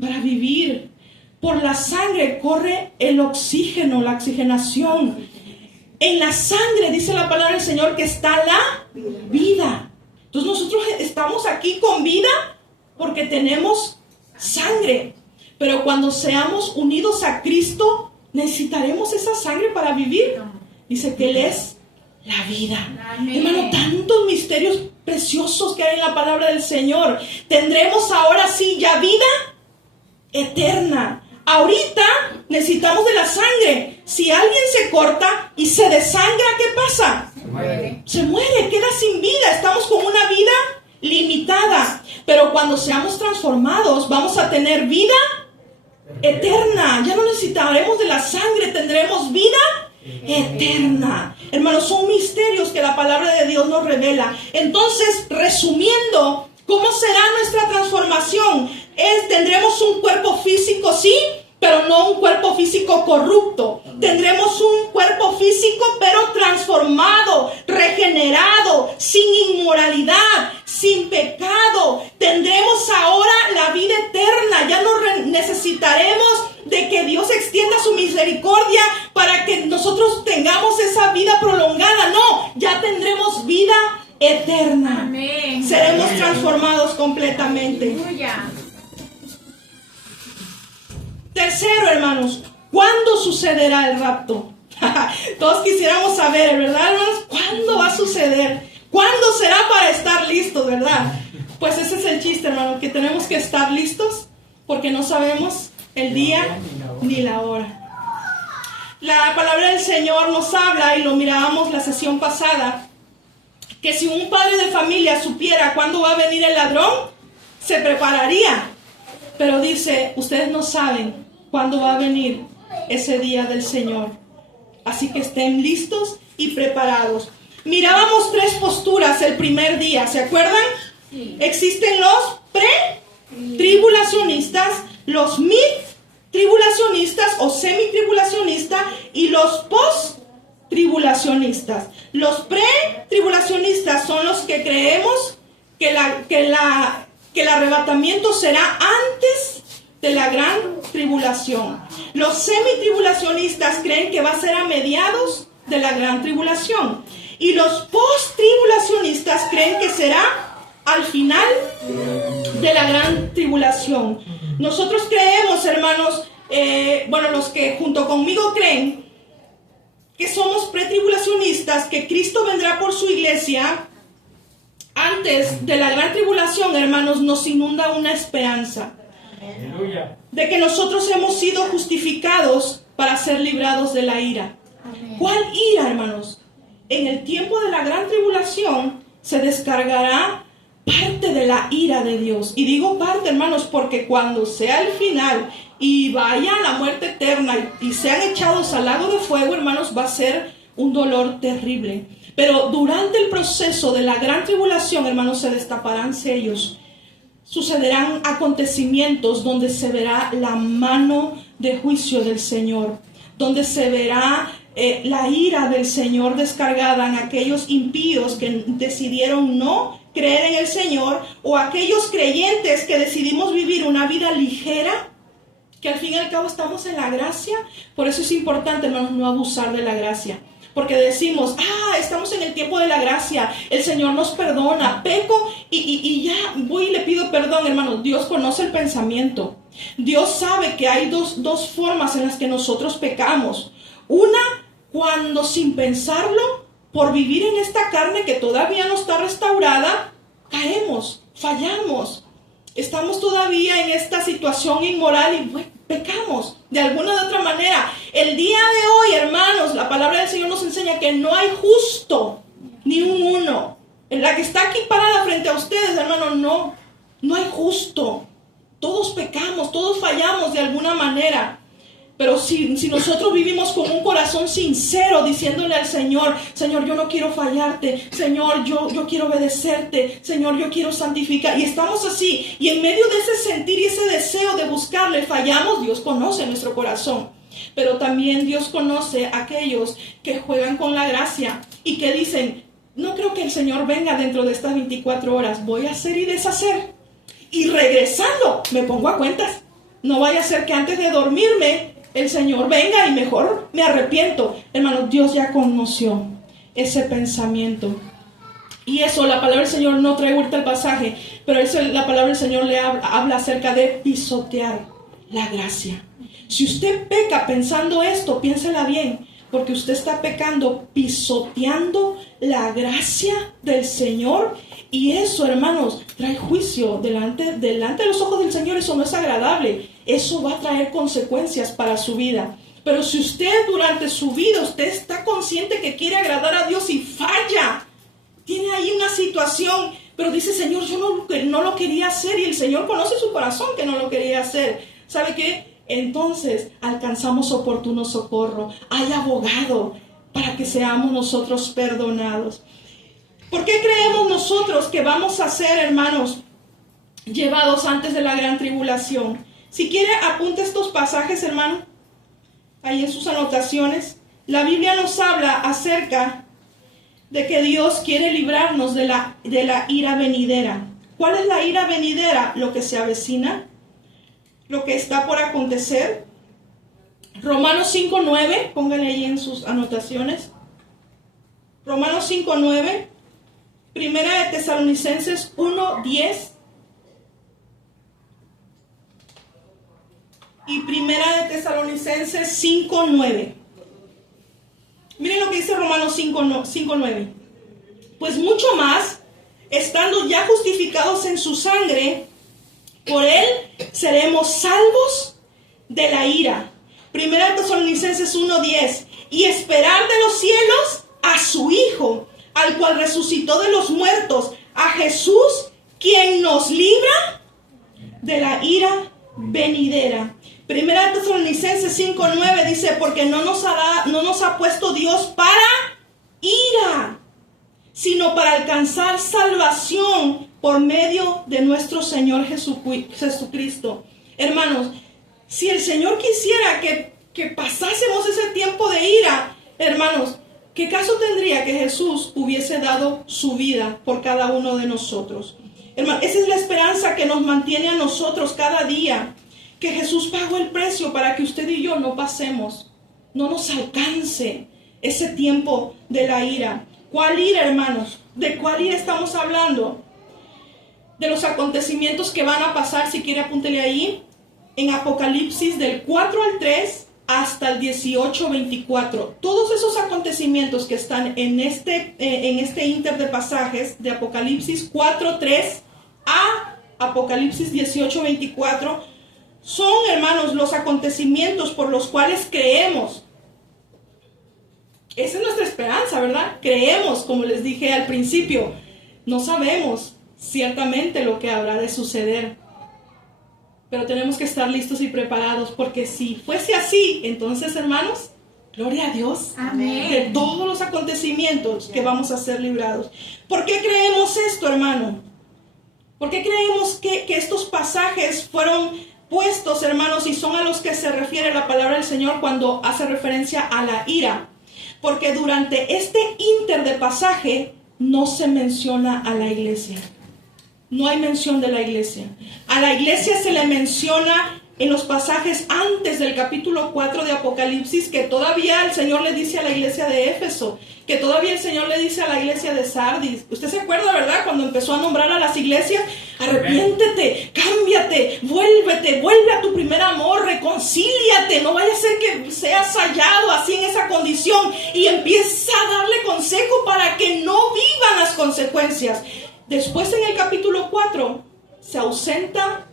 Para vivir. Por la sangre corre el oxígeno, la oxigenación. En la sangre, dice la palabra del Señor, que está la vida. Entonces nosotros estamos aquí con vida porque tenemos sangre. Pero cuando seamos unidos a Cristo, necesitaremos esa sangre para vivir. Dice que Él es la vida. Amén. Hermano, tantos misterios preciosos que hay en la palabra del Señor. Tendremos ahora sí ya vida eterna. Ahorita necesitamos de la sangre. Si alguien se corta y se desangra, ¿qué pasa? Se muere, queda sin vida. Estamos con una vida limitada. Pero cuando seamos transformados, vamos a tener vida eterna. Ya no necesitaremos de la sangre, tendremos vida eterna. Hermanos, son misterios que la palabra de Dios nos revela. Entonces, resumiendo, ¿cómo será nuestra transformación? Tendremos un cuerpo físico, sí, pero no un cuerpo físico corrupto. Tendremos un cuerpo físico, pero transformado, regenerado, sin inmoralidad, sin pecado. Tendremos ahora la vida eterna. Ya no necesitaremos de que Dios extienda su misericordia para que nosotros tengamos esa vida prolongada. No, ya tendremos vida eterna. Amén. Seremos transformados completamente. Aleluya. Tercero, hermanos, ¿cuándo sucederá el rapto? Todos quisiéramos saber, ¿verdad, hermanos? ¿Cuándo va a suceder? ¿Cuándo será para estar listos, verdad? Pues ese es el chiste, hermano, que tenemos que estar listos porque no sabemos el día ni la hora. La palabra del Señor nos habla, y lo mirábamos la sesión pasada, que si un padre de familia supiera cuándo va a venir el ladrón, se prepararía. Pero dice, ustedes no saben cuándo va a venir ese día del Señor. Así que estén listos y preparados. Mirábamos tres posturas el primer día, ¿se acuerdan? Sí. Existen los pre-tribulacionistas, los mid-tribulacionistas o semi-tribulacionistas y los post-tribulacionistas. Los pre-tribulacionistas son los que creemos que el arrebatamiento será antes de la gran tribulación. Los semi-tribulacionistas creen que va a ser a mediados de la gran tribulación. Y los post-tribulacionistas creen que será al final de la gran tribulación. Nosotros creemos, hermanos, los que junto conmigo creen que somos pretribulacionistas, que Cristo vendrá por su iglesia antes de la gran tribulación, hermanos, nos inunda una esperanza de que nosotros hemos sido justificados para ser librados de la ira. ¿Cuál ira, hermanos? En el tiempo de la gran tribulación se descargará parte de la ira de Dios. Y digo parte, hermanos, porque cuando sea el final y vaya a la muerte eterna y sean echados al lago de fuego, hermanos, va a ser un dolor terrible. Pero durante el proceso de la gran tribulación, hermanos, se destaparán sellos. Sucederán acontecimientos donde se verá la mano de juicio del Señor, donde se verá la ira del Señor descargada en aquellos impíos que decidieron no creer en el Señor, o aquellos creyentes que decidimos vivir una vida ligera, que al fin y al cabo estamos en la gracia. Por eso es importante, hermanos, no abusar de la gracia. Porque decimos, estamos en el tiempo de la gracia, el Señor nos perdona, peco y ya voy y le pido perdón, hermanos. Dios conoce el pensamiento. Dios sabe que hay dos formas en las que nosotros pecamos. Una, cuando sin pensarlo, por vivir en esta carne que todavía no está restaurada, caemos, fallamos. Estamos todavía en esta situación inmoral y pecamos de alguna u otra manera. El día de hoy, hermanos, la palabra del Señor nos enseña que no hay justo, ni un uno. En la que está aquí parada frente a ustedes, hermanos, no hay justo. Todos pecamos, todos fallamos de alguna manera. Pero si nosotros vivimos con un corazón sincero, diciéndole al Señor, Señor, yo no quiero fallarte, Señor, yo quiero obedecerte, Señor, yo quiero santificar, y estamos así, y en medio de ese sentir y ese deseo de buscarle, fallamos. Dios conoce nuestro corazón, pero también Dios conoce a aquellos que juegan con la gracia y que dicen, no creo que el Señor venga dentro de estas 24 horas, voy a hacer y deshacer, y regresando me pongo a cuentas. No vaya a ser que antes de dormirme el Señor venga y mejor me arrepiento. Hermanos, Dios ya conoció ese pensamiento. Y eso, la palabra del Señor no trae vuelta al pasaje, pero la palabra del Señor le habla acerca de pisotear la gracia. Si usted peca pensando esto, piénsela bien, porque usted está pecando, pisoteando la gracia del Señor. Y eso, hermanos, trae juicio delante de los ojos del Señor. Eso no es agradable. Eso va a traer consecuencias para su vida. Pero si usted durante su vida, usted está consciente que quiere agradar a Dios y falla, tiene ahí una situación, pero dice, Señor, yo no lo quería hacer, y el Señor conoce su corazón que no lo quería hacer. ¿Sabe qué? Entonces alcanzamos oportuno socorro. Hay abogado para que seamos nosotros perdonados. ¿Por qué creemos nosotros que vamos a ser, hermanos, llevados antes de la gran tribulación? Si quiere, apunte estos pasajes, hermano, ahí en sus anotaciones. La Biblia nos habla acerca de que Dios quiere librarnos de la ira venidera. ¿Cuál es la ira venidera? Lo que se avecina, lo que está por acontecer. Romanos 5:9, pónganle ahí en sus anotaciones. Romanos 5:9. Primera de Tesalonicenses 1:10 y Primera de Tesalonicenses 5:9. Miren lo que dice Romanos 5:9. Pues mucho más, estando ya justificados en su sangre, por él seremos salvos de la ira. Primera de Tesalonicenses 1:10. Y esperar de los cielos a su Hijo, al cual resucitó de los muertos, a Jesús, quien nos libra de la ira venidera. Primera de Tesalonicenses 5:9 dice, porque no nos ha puesto Dios para ira, sino para alcanzar salvación por medio de nuestro Señor Jesucristo. Hermanos, si el Señor quisiera que pasásemos ese tiempo de ira, hermanos, ¿qué caso tendría que Jesús hubiese dado su vida por cada uno de nosotros? Hermano, esa es la esperanza que nos mantiene a nosotros cada día, que Jesús pagó el precio para que usted y yo no pasemos, no nos alcance ese tiempo de la ira. ¿Cuál ira, hermanos? ¿De cuál ira estamos hablando? De los acontecimientos que van a pasar, si quiere apúntele ahí, en Apocalipsis del 4 al 3 hasta el 18-24. Todos esos acontecimientos que están en este inter de pasajes de Apocalipsis 4:3 a Apocalipsis 18-24 son, hermanos, los acontecimientos por los cuales creemos. Esa es nuestra esperanza, ¿verdad? Creemos, como les dije al principio. No sabemos ciertamente lo que habrá de suceder, pero tenemos que estar listos y preparados, porque si fuese así, entonces, hermanos, Gloria a Dios. Amén. De todos los acontecimientos que vamos a ser librados. ¿Por qué creemos esto, hermano? ¿Por qué creemos que estos pasajes fueron puestos, hermanos, y son a los que se refiere la palabra del Señor cuando hace referencia a la ira? Porque durante este ínter de pasaje no se menciona a la iglesia. No hay mención de la iglesia. A la iglesia se le menciona en los pasajes antes del capítulo 4 de Apocalipsis, que todavía el Señor le dice a la iglesia de Éfeso, que todavía el Señor le dice a la iglesia de Sardis. Usted se acuerda, ¿verdad? Cuando empezó a nombrar a las iglesias, arrepiéntete, cámbiate, vuelve a tu primer amor, reconcíliate, no vaya a ser que seas hallado así en esa condición, y empieza a darle consejo para que no vivan las consecuencias. Después en el capítulo 4 se ausenta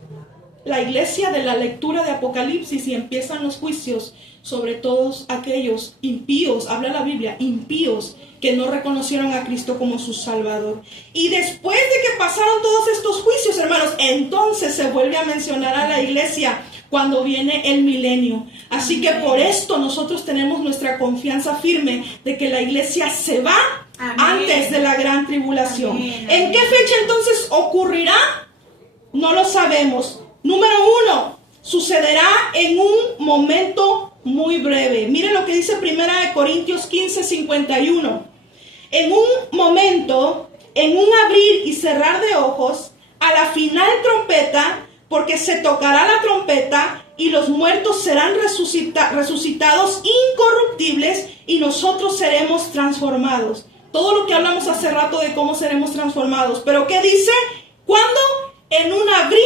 la iglesia de la lectura de Apocalipsis y empiezan los juicios sobre todos aquellos impíos, habla la Biblia, impíos que no reconocieron a Cristo como su Salvador. Y después de que pasaron todos estos juicios, hermanos, entonces se vuelve a mencionar a la iglesia cuando viene el milenio. Así que por esto nosotros tenemos nuestra confianza firme de que la iglesia se va antes de la gran tribulación. ¿En qué fecha entonces ocurrirá? No lo sabemos. Número 1, sucederá en un momento muy breve. Mire lo que dice 1 Corintios 15:51. En un momento, en un abrir y cerrar de ojos, a la final trompeta, porque se tocará la trompeta y los muertos serán resucitados incorruptibles y nosotros seremos transformados. Todo lo que hablamos hace rato de cómo seremos transformados. Pero ¿qué dice? ¿Cuándo? En un abrir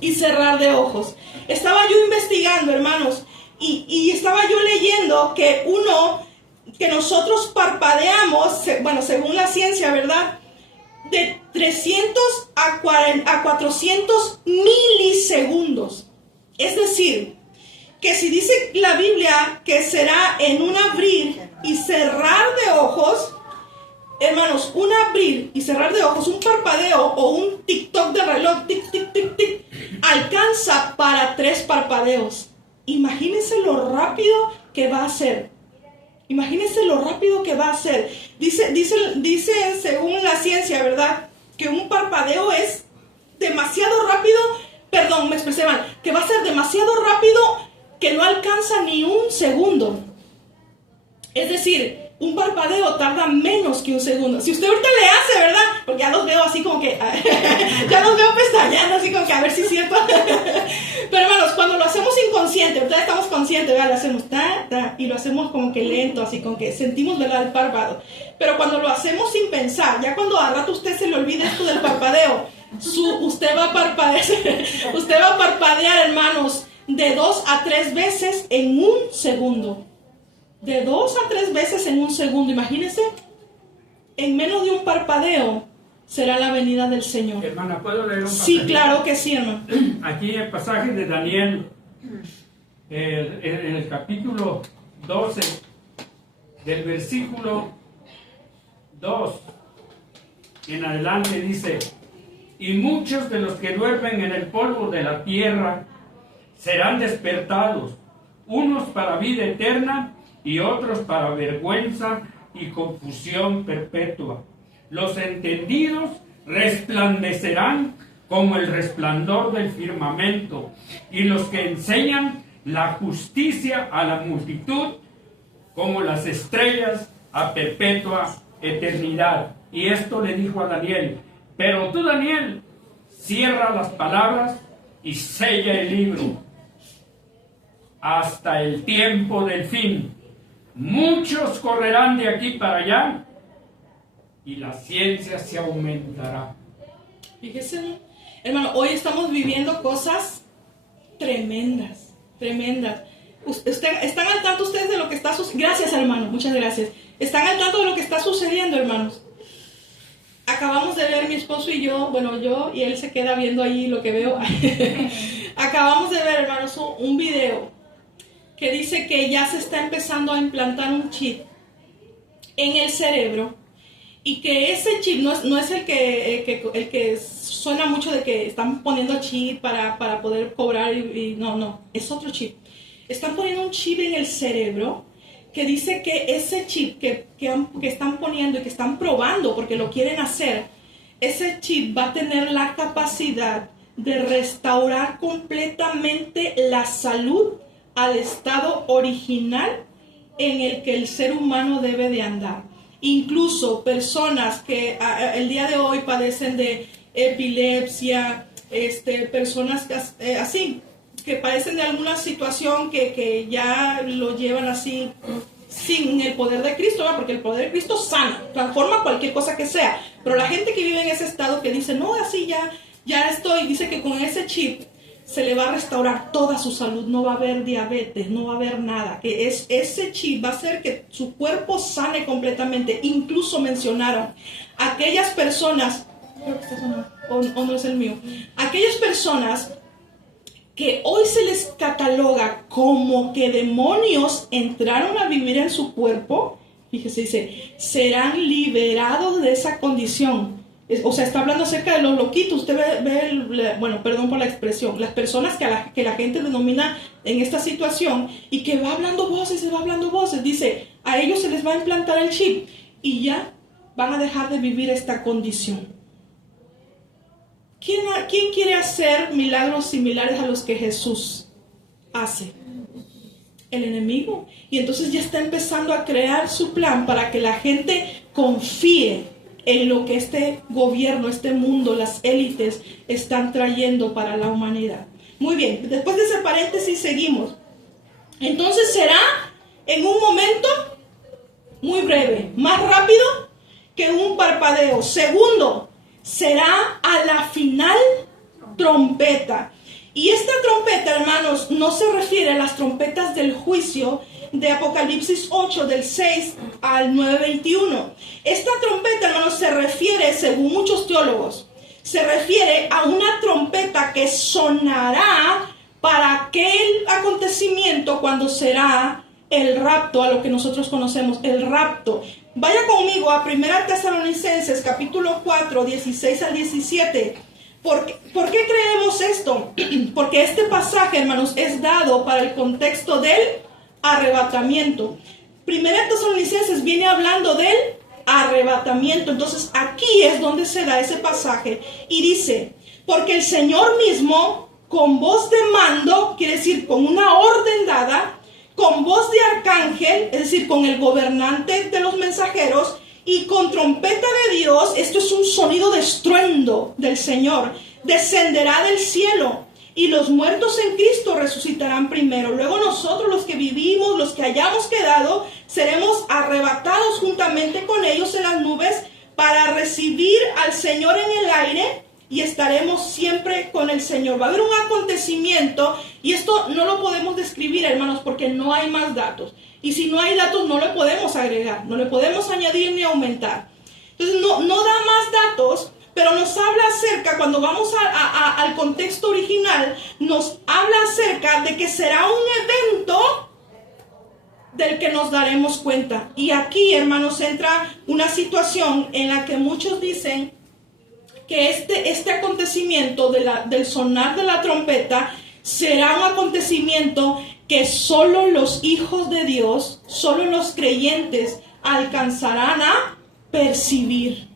y cerrar de ojos. Estaba yo investigando, hermanos, y estaba yo leyendo que nosotros parpadeamos, bueno, según la ciencia, ¿verdad?, de 300 a 400 milisegundos. Es decir, que si dice la Biblia que será en un abrir y cerrar de ojos, hermanos, un abrir y cerrar de ojos, un parpadeo o un tic-toc de reloj, tic-tic-tic-tic, alcanza para 3 parpadeos. Imagínense lo rápido que va a ser. Imagínense lo rápido que va a ser. Dice según la ciencia, ¿verdad?, que un parpadeo es demasiado rápido, perdón, me expresé mal, que va a ser demasiado rápido que no alcanza ni un segundo. Es decir, un parpadeo tarda menos que un segundo. Si usted ahorita le hace, ¿verdad? Porque ya los veo así como que, ya los veo pestañeando así como que a ver si es cierto. Pero hermanos, cuando lo hacemos inconsciente, ahorita estamos conscientes, ¿verdad? Lo hacemos y lo hacemos como que lento, así como que sentimos, ¿verdad?, el párpado. Pero cuando lo hacemos sin pensar, ya cuando a rato usted se le olvida esto del parpadeo, usted va a parpadear, hermanos, de 2 a 3 veces en un segundo. De 2 a 3 veces en un segundo. Imagínense, en menos de un parpadeo será la venida del Señor. Hermana, ¿puedo leer un pasaje? Sí, claro que sí, hermano. Aquí el pasaje de Daniel, en el capítulo 12, del versículo 2 en adelante dice: y muchos de los que duermen en el polvo de la tierra serán despertados, unos para vida eterna y otros para vergüenza y confusión perpetua. Los entendidos resplandecerán como el resplandor del firmamento, y los que enseñan la justicia a la multitud como las estrellas a perpetua eternidad. Y esto le dijo a Daniel: pero tú, Daniel, cierra las palabras y sella el libro hasta el tiempo del fin. Muchos correrán de aquí para allá y la ciencia se aumentará. Fíjese, hermano, hoy estamos viviendo cosas tremendas. ¿Están al tanto ustedes de lo que está sucediendo? Gracias, hermano, muchas gracias. ¿Están al tanto de lo que está sucediendo, hermanos? Acabamos de ver mi esposo y yo, bueno, yo y él se queda viendo ahí lo que veo. Acabamos de ver, hermanos, un video que dice que ya se está empezando a implantar un chip en el cerebro, y que ese chip no es el que suena mucho de que están poniendo chip para poder cobrar, no, es otro chip. Están poniendo un chip en el cerebro que dice que ese chip que están poniendo y que están probando porque lo quieren hacer, ese chip va a tener la capacidad de restaurar completamente la salud al estado original en el que el ser humano debe de andar. Incluso personas que el día de hoy padecen de epilepsia, personas así, que padecen de alguna situación que ya lo llevan así sin el poder de Cristo, ¿verdad? Porque el poder de Cristo sana, transforma cualquier cosa que sea. Pero la gente que vive en ese estado que dice, no, así ya estoy, dice que con ese chip se le va a restaurar toda su salud, no va a haber diabetes, no va a haber nada. Que ese chip va a hacer que su cuerpo sane completamente. Incluso mencionaron aquellas personas, o no es el mío, aquellas personas que hoy se les cataloga como que demonios entraron a vivir en su cuerpo, fíjese, dice, serán liberados de esa condición. O sea, está hablando acerca de los loquitos. Usted bueno, perdón por la expresión, las personas que la gente denomina en esta situación y que va hablando voces, dice, a ellos se les va a implantar el chip y ya van a dejar de vivir esta condición. ¿Quién quiere hacer milagros similares a los que Jesús hace? El enemigo. Y entonces ya está empezando a crear su plan para que la gente confíe en lo que este gobierno, este mundo, las élites están trayendo para la humanidad. Muy bien, después de ese paréntesis seguimos. Entonces será en un momento muy breve, más rápido que un parpadeo. Segundo, será a la final trompeta. Y esta trompeta, hermanos, no se refiere a las trompetas del juicio de Apocalipsis 8, del 6 al 9:21. Esta trompeta, hermanos, se refiere, según muchos teólogos, se refiere a una trompeta que sonará para aquel acontecimiento cuando será el rapto, a lo que nosotros conocemos, el rapto. Vaya conmigo a 1 Tesalonicenses, capítulo 4, 16 al 17. ¿Por qué creemos esto? Porque este pasaje, hermanos, es dado para el contexto del arrebatamiento. 1 Tesalonicenses viene hablando del arrebatamiento. Entonces aquí es donde se da ese pasaje. Y dice, porque el Señor mismo, con voz de mando, quiere decir con una orden dada, con voz de arcángel, es decir, con el gobernante de los mensajeros, y con trompeta de Dios, esto es un sonido de estruendo del Señor, descenderá del cielo, y los muertos en Cristo resucitarán primero. Luego nosotros, los que vivimos, los que hayamos quedado, seremos arrebatados juntamente con ellos en las nubes para recibir al Señor en el aire, y estaremos siempre con el Señor. Va a haber un acontecimiento, y esto no lo podemos describir, hermanos, porque no hay más datos. Y si no hay datos, no le podemos agregar, no le podemos añadir ni aumentar. Entonces, no da más datos, pero nos habla acerca, cuando vamos al contexto original, nos habla acerca de que será un evento del que nos daremos cuenta. Y aquí, hermanos, entra una situación en la que muchos dicen que este acontecimiento del sonar de la trompeta será un acontecimiento que solo los hijos de Dios, solo los creyentes alcanzarán a percibir.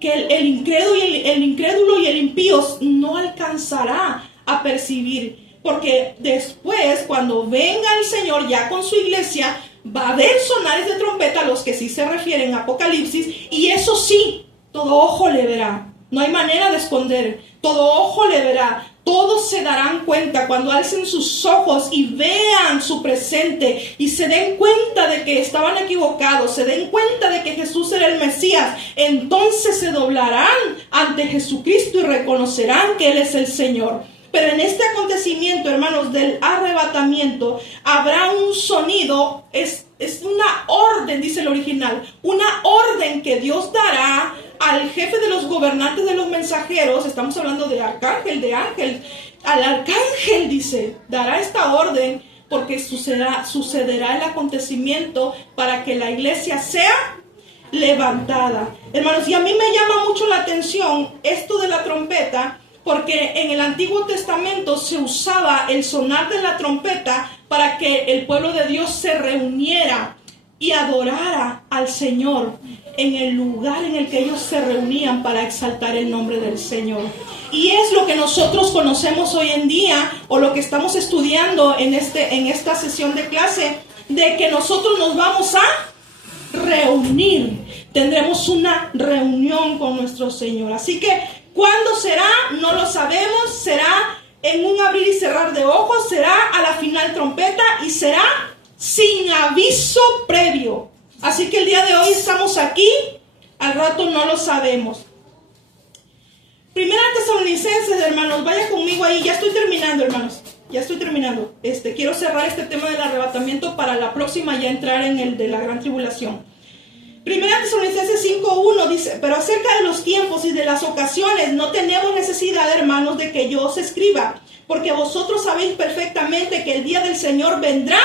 Que el incrédulo y el impío no alcanzará a percibir. Porque después, cuando venga el Señor ya con su iglesia, va a haber sonares de trompeta a los que sí se refieren a Apocalipsis. Y eso sí, todo ojo le verá. No hay manera de esconder. Todo ojo le verá. Todos se darán cuenta cuando alcen sus ojos y vean su presente y se den cuenta de que estaban equivocados, se den cuenta de que Jesús era el Mesías. Entonces se doblarán ante Jesucristo y reconocerán que Él es el Señor. Pero en este acontecimiento, hermanos, del arrebatamiento, habrá un sonido, es una orden, dice el original, una orden que Dios dará al jefe de los gobernantes de los mensajeros. Estamos hablando de arcángel, de ángel. Al arcángel, dice, dará esta orden porque sucederá el acontecimiento para que la iglesia sea levantada. Hermanos, y a mí me llama mucho la atención esto de la trompeta, porque en el Antiguo Testamento se usaba el sonar de la trompeta para que el pueblo de Dios se reuniera y adorara al Señor en el lugar en el que ellos se reunían para exaltar el nombre del Señor. Y es lo que nosotros conocemos hoy en día, o lo que estamos estudiando en esta sesión de clase, de que nosotros nos vamos a reunir. Tendremos una reunión con nuestro Señor. Así que, ¿cuándo será? No lo sabemos. Será en un abrir y cerrar de ojos, será a la final trompeta y será sin aviso previo. Así que el día de hoy estamos aquí, al rato no lo sabemos. Primera Tesalonicenses, hermanos, vaya conmigo ahí. Ya estoy terminando, hermanos. Ya estoy terminando. Quiero cerrar este tema del arrebatamiento para la próxima ya entrar en el de la gran tribulación. Primera Tesalonicenses 5:1 dice: pero acerca de los tiempos y de las ocasiones no tenemos necesidad, hermanos, de que yo os escriba, porque vosotros sabéis perfectamente que el día del Señor vendrá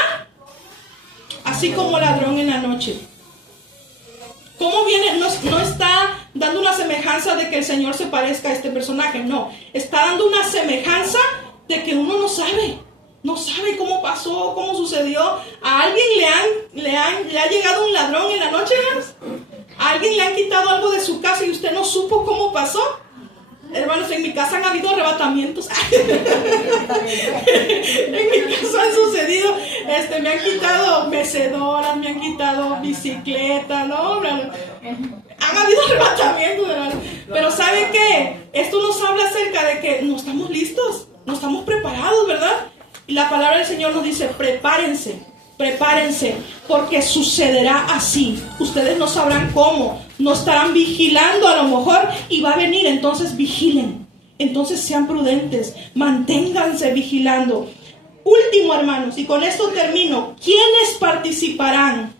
así como ladrón en la noche. ¿Cómo viene? No está dando una semejanza de que el Señor se parezca a este personaje, no. Está dando una semejanza de que uno no sabe cómo pasó, cómo sucedió. ¿A alguien le ha llegado un ladrón en la noche, hermanos? ¿A alguien le han quitado algo de su casa y usted no supo cómo pasó? Hermanos, en mi casa han habido arrebatamientos. En mi casa han sucedido, me han quitado mecedoras, me han quitado bicicleta, ¿no? Han habido arrebatamientos, hermanos. Pero ¿sabe qué? Esto nos habla acerca de que no estamos listos, no estamos preparados, ¿verdad? Y la palabra del Señor nos dice: prepárense, porque sucederá así. Ustedes no sabrán cómo, no estarán vigilando a lo mejor y va a venir. Entonces vigilen, entonces sean prudentes, manténganse vigilando. Último, hermanos, y con esto termino. ¿Quiénes participarán?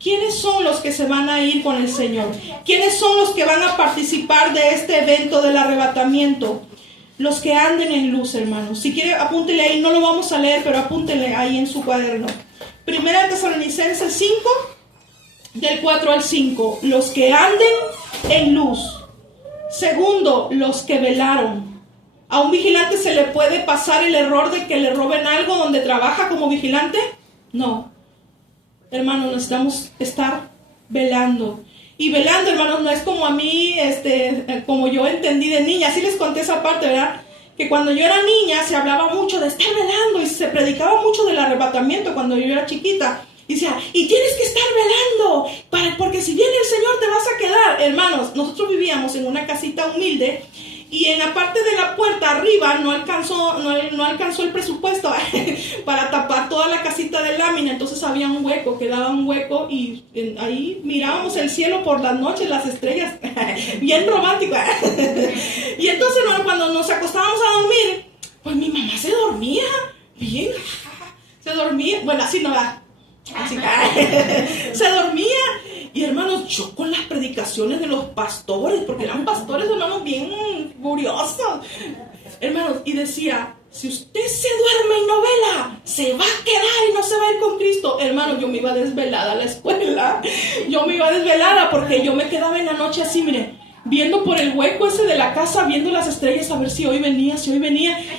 ¿Quiénes son los que se van a ir con el Señor? ¿Quiénes son los que van a participar de este evento del arrebatamiento? Los que anden en luz, hermanos. Si quiere, apúntele ahí, no lo vamos a leer, pero apúntele ahí en su cuaderno. Primera Tesalonicenses 5, del 4 al 5. Los que anden en luz. Segundo, los que velaron. ¿A un vigilante se le puede pasar el error de que le roben algo donde trabaja como vigilante? No. Hermanos, necesitamos estar velando. Y velando, hermanos, no es como a mí, como yo entendí de niña. Así les conté esa parte, ¿verdad? Que cuando yo era niña se hablaba mucho de estar velando y se predicaba mucho del arrebatamiento cuando yo era chiquita. Y decía, y tienes que estar velando, porque si viene el Señor te vas a quedar. Hermanos, nosotros vivíamos en una casita humilde y en la parte de la puerta arriba no alcanzó el presupuesto para tapar toda la casita de lámina. Entonces había un hueco, quedaba un hueco y ahí mirábamos el cielo por las noches, las estrellas, bien romántico. Y entonces, hermano, cuando nos acostábamos a dormir, pues mi mamá se dormía, bien, se dormía, bueno, así no va, así se dormía. Y hermanos, yo con las predicaciones de los pastores, porque eran pastores, hermanos, bien curiosos, hermanos, y decía: si usted se duerme y no vela, se va a quedar y no se va a ir con Cristo. Hermanos, yo me iba desvelada a la escuela, yo me iba desvelada porque yo me quedaba en la noche así, mire, viendo por el hueco ese de la casa, viendo las estrellas, a ver si hoy venía,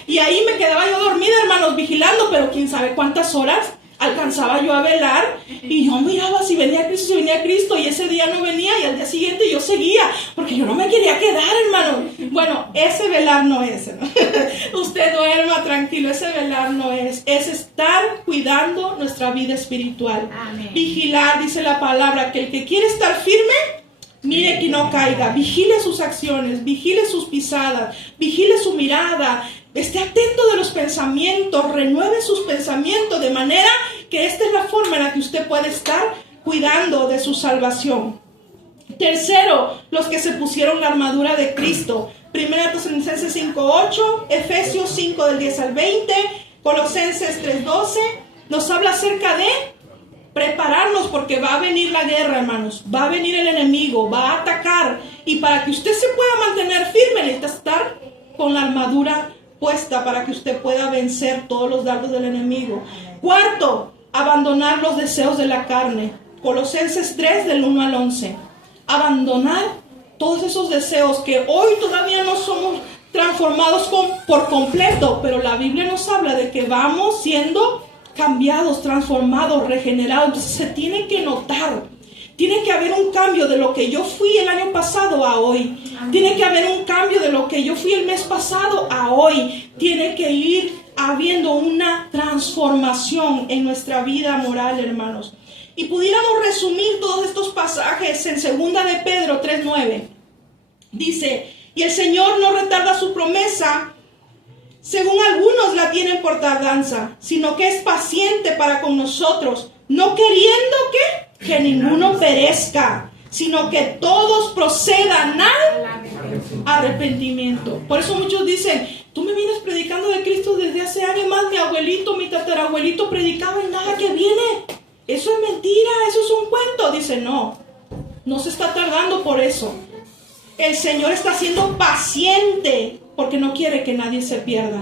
y ahí me quedaba yo dormida, hermanos, vigilando, pero quién sabe cuántas horas alcanzaba yo a velar, y yo miraba si venía Cristo, y ese día no venía, y al día siguiente yo seguía, porque yo no me quería quedar, hermano. Bueno, ese velar no es, ¿no? Usted duerma tranquilo, ese velar no es estar cuidando nuestra vida espiritual. Amén. Vigilar, dice la palabra, que el que quiere estar firme, mire que no caiga. Vigile sus acciones, vigile sus pisadas, vigile su mirada, esté atento de los pensamientos, renueve sus pensamientos, de manera que esta es la forma en la que usted puede estar cuidando de su salvación. Tercero, los que se pusieron la armadura de Cristo. Primera Tesalonicenses 5:8, Efesios 5 del 10 al 20, Colosenses 3:12, nos habla acerca de prepararnos, porque va a venir la guerra, hermanos, va a venir el enemigo, va a atacar, y para que usted se pueda mantener firme necesita estar con la armadura puesta para que usted pueda vencer todos los dardos del enemigo. Cuarto, abandonar los deseos de la carne. Colosenses 3 del 1 al 11. Abandonar todos esos deseos que hoy todavía no somos transformados por completo, pero la Biblia nos habla de que vamos siendo cambiados, transformados, regenerados. Entonces se tienen que notar. Tiene que haber un cambio de lo que yo fui el año pasado a hoy. Tiene que haber un cambio de lo que yo fui el mes pasado a hoy. Tiene que ir habiendo una transformación en nuestra vida moral, hermanos. Y pudiéramos resumir todos estos pasajes en 2 de Pedro 3:9. Dice, y el Señor no retarda su promesa, según algunos la tienen por tardanza, sino que es paciente para con nosotros, no queriendo que ninguno perezca, sino que todos procedan al arrepentimiento. Por eso muchos dicen, tú me vienes predicando de Cristo desde hace años más, mi abuelito, mi tatarabuelito predicaba y nada que viene. Eso es mentira, eso es un cuento. Dice, no se está tardando por eso. El Señor está siendo paciente porque no quiere que nadie se pierda.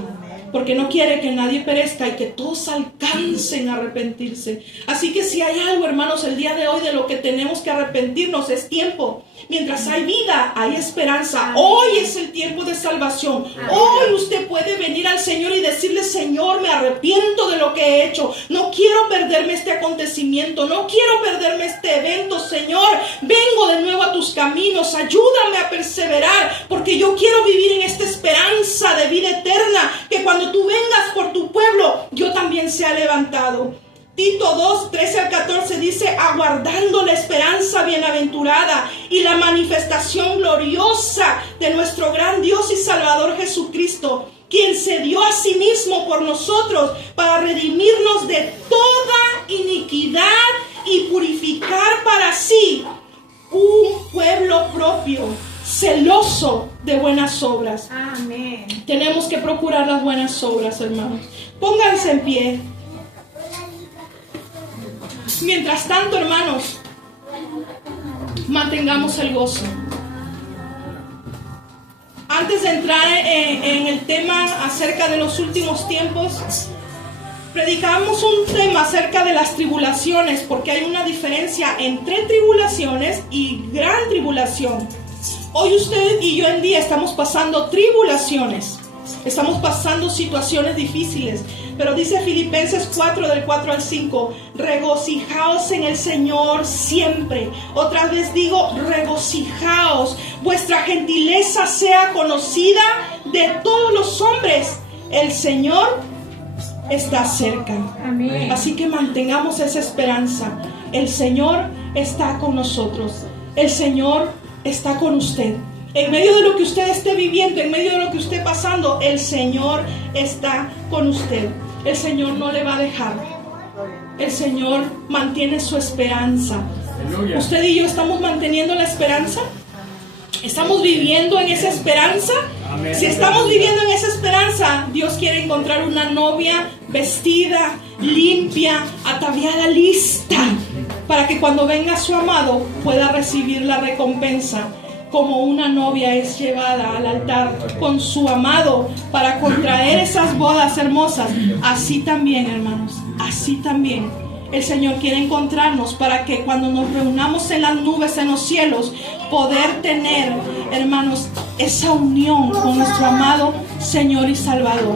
Porque no quiere que nadie perezca y que todos alcancen a arrepentirse. Así que si hay algo, hermanos, el día de hoy de lo que tenemos que arrepentirnos es tiempo. Mientras hay vida, hay esperanza. Hoy es el tiempo de salvación. Hoy usted puede venir al Señor y decirle, Señor, me arrepiento de lo que he hecho. No quiero perderme este acontecimiento. No quiero perderme este evento, Señor. Vengo de nuevo a tus caminos. Ayúdame a perseverar, porque yo quiero vivir en esta esperanza de vida eterna, que cuando tú vengas por tu pueblo, yo también sea levantado. Tito 2, 13 al 14 dice, aguardando la esperanza bienaventurada y la manifestación gloriosa de nuestro gran Dios y Salvador Jesucristo, quien se dio a sí mismo por nosotros para redimirnos de toda iniquidad y purificar para sí un pueblo propio, celoso de buenas obras. Amén. Tenemos que procurar las buenas obras, hermanos. Pónganse en pie. Mientras tanto, hermanos, mantengamos el gozo. Antes de entrar en el tema acerca de los últimos tiempos, predicamos un tema acerca de las tribulaciones, porque hay una diferencia entre tribulaciones y gran tribulación. Hoy usted y yo en día estamos pasando tribulaciones, estamos pasando situaciones difíciles, pero dice Filipenses 4, del 4 al 5, regocijaos en el Señor siempre. Otra vez digo, regocijaos, vuestra gentileza sea conocida de todos los hombres, el Señor está cerca. Amén. Así que mantengamos esa esperanza. El Señor está con nosotros, el Señor está con usted. En medio de lo que usted esté viviendo, en medio de lo que esté pasando, el Señor está con usted. El Señor no le va a dejar. El Señor mantiene su esperanza. Aleluya. ¿Usted y yo estamos manteniendo la esperanza? ¿Estamos viviendo en esa esperanza? Amén. Si estamos viviendo en esa esperanza, Dios quiere encontrar una novia vestida, limpia, ataviada, lista, para que cuando venga su amado pueda recibir la recompensa. Como una novia es llevada al altar con su amado para contraer esas bodas hermosas, así también, hermanos, así también el Señor quiere encontrarnos para que cuando nos reunamos en las nubes en los cielos, poder tener, hermanos, esa unión con nuestro amado Señor y Salvador.